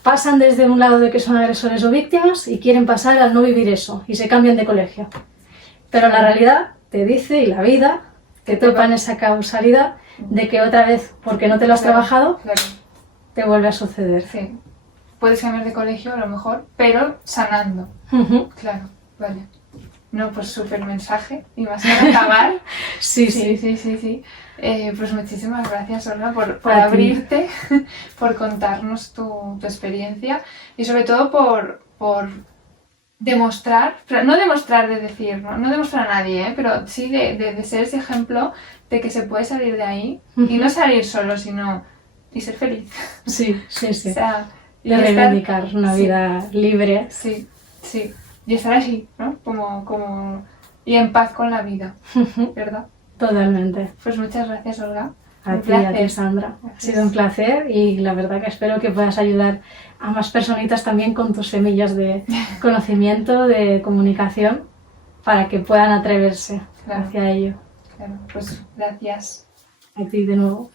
Pasan desde un lado de que son agresores o víctimas y quieren pasar al no vivir eso, y se cambian de colegio. Pero la realidad te dice, y la vida, que topan esa causalidad de que otra vez, porque no te lo has trabajado, Claro, te vuelve a suceder. sí. Puedes cambiar de colegio a lo mejor, pero sanando. Ujú. Claro, vale. No, pues súper mensaje. Y más para acabar. Sí, Sí, sí. sí, sí, sí. Pues muchísimas gracias, Olga, por A ti. abrirte, por contarnos tu experiencia y sobre todo por demostrar, pero no demostrar de decir, no demostrar a nadie, pero sí de ser ese ejemplo de que se puede salir de ahí y no salir solo, sino y ser feliz. Sí, sí, sí. O sea, y De estar- reivindicar una sí. vida libre. Sí, sí. Y estar así, ¿no? Y en paz con la vida, ¿verdad? Totalmente. Pues muchas gracias, Olga. A Un ti, a ti, placer. Sandra. Ha Gracias. sido un placer y la verdad que espero que puedas ayudar a más personitas también con tus semillas de conocimiento, de comunicación, para que puedan atreverse Claro. hacia ello. Claro, pues gracias. A ti de nuevo.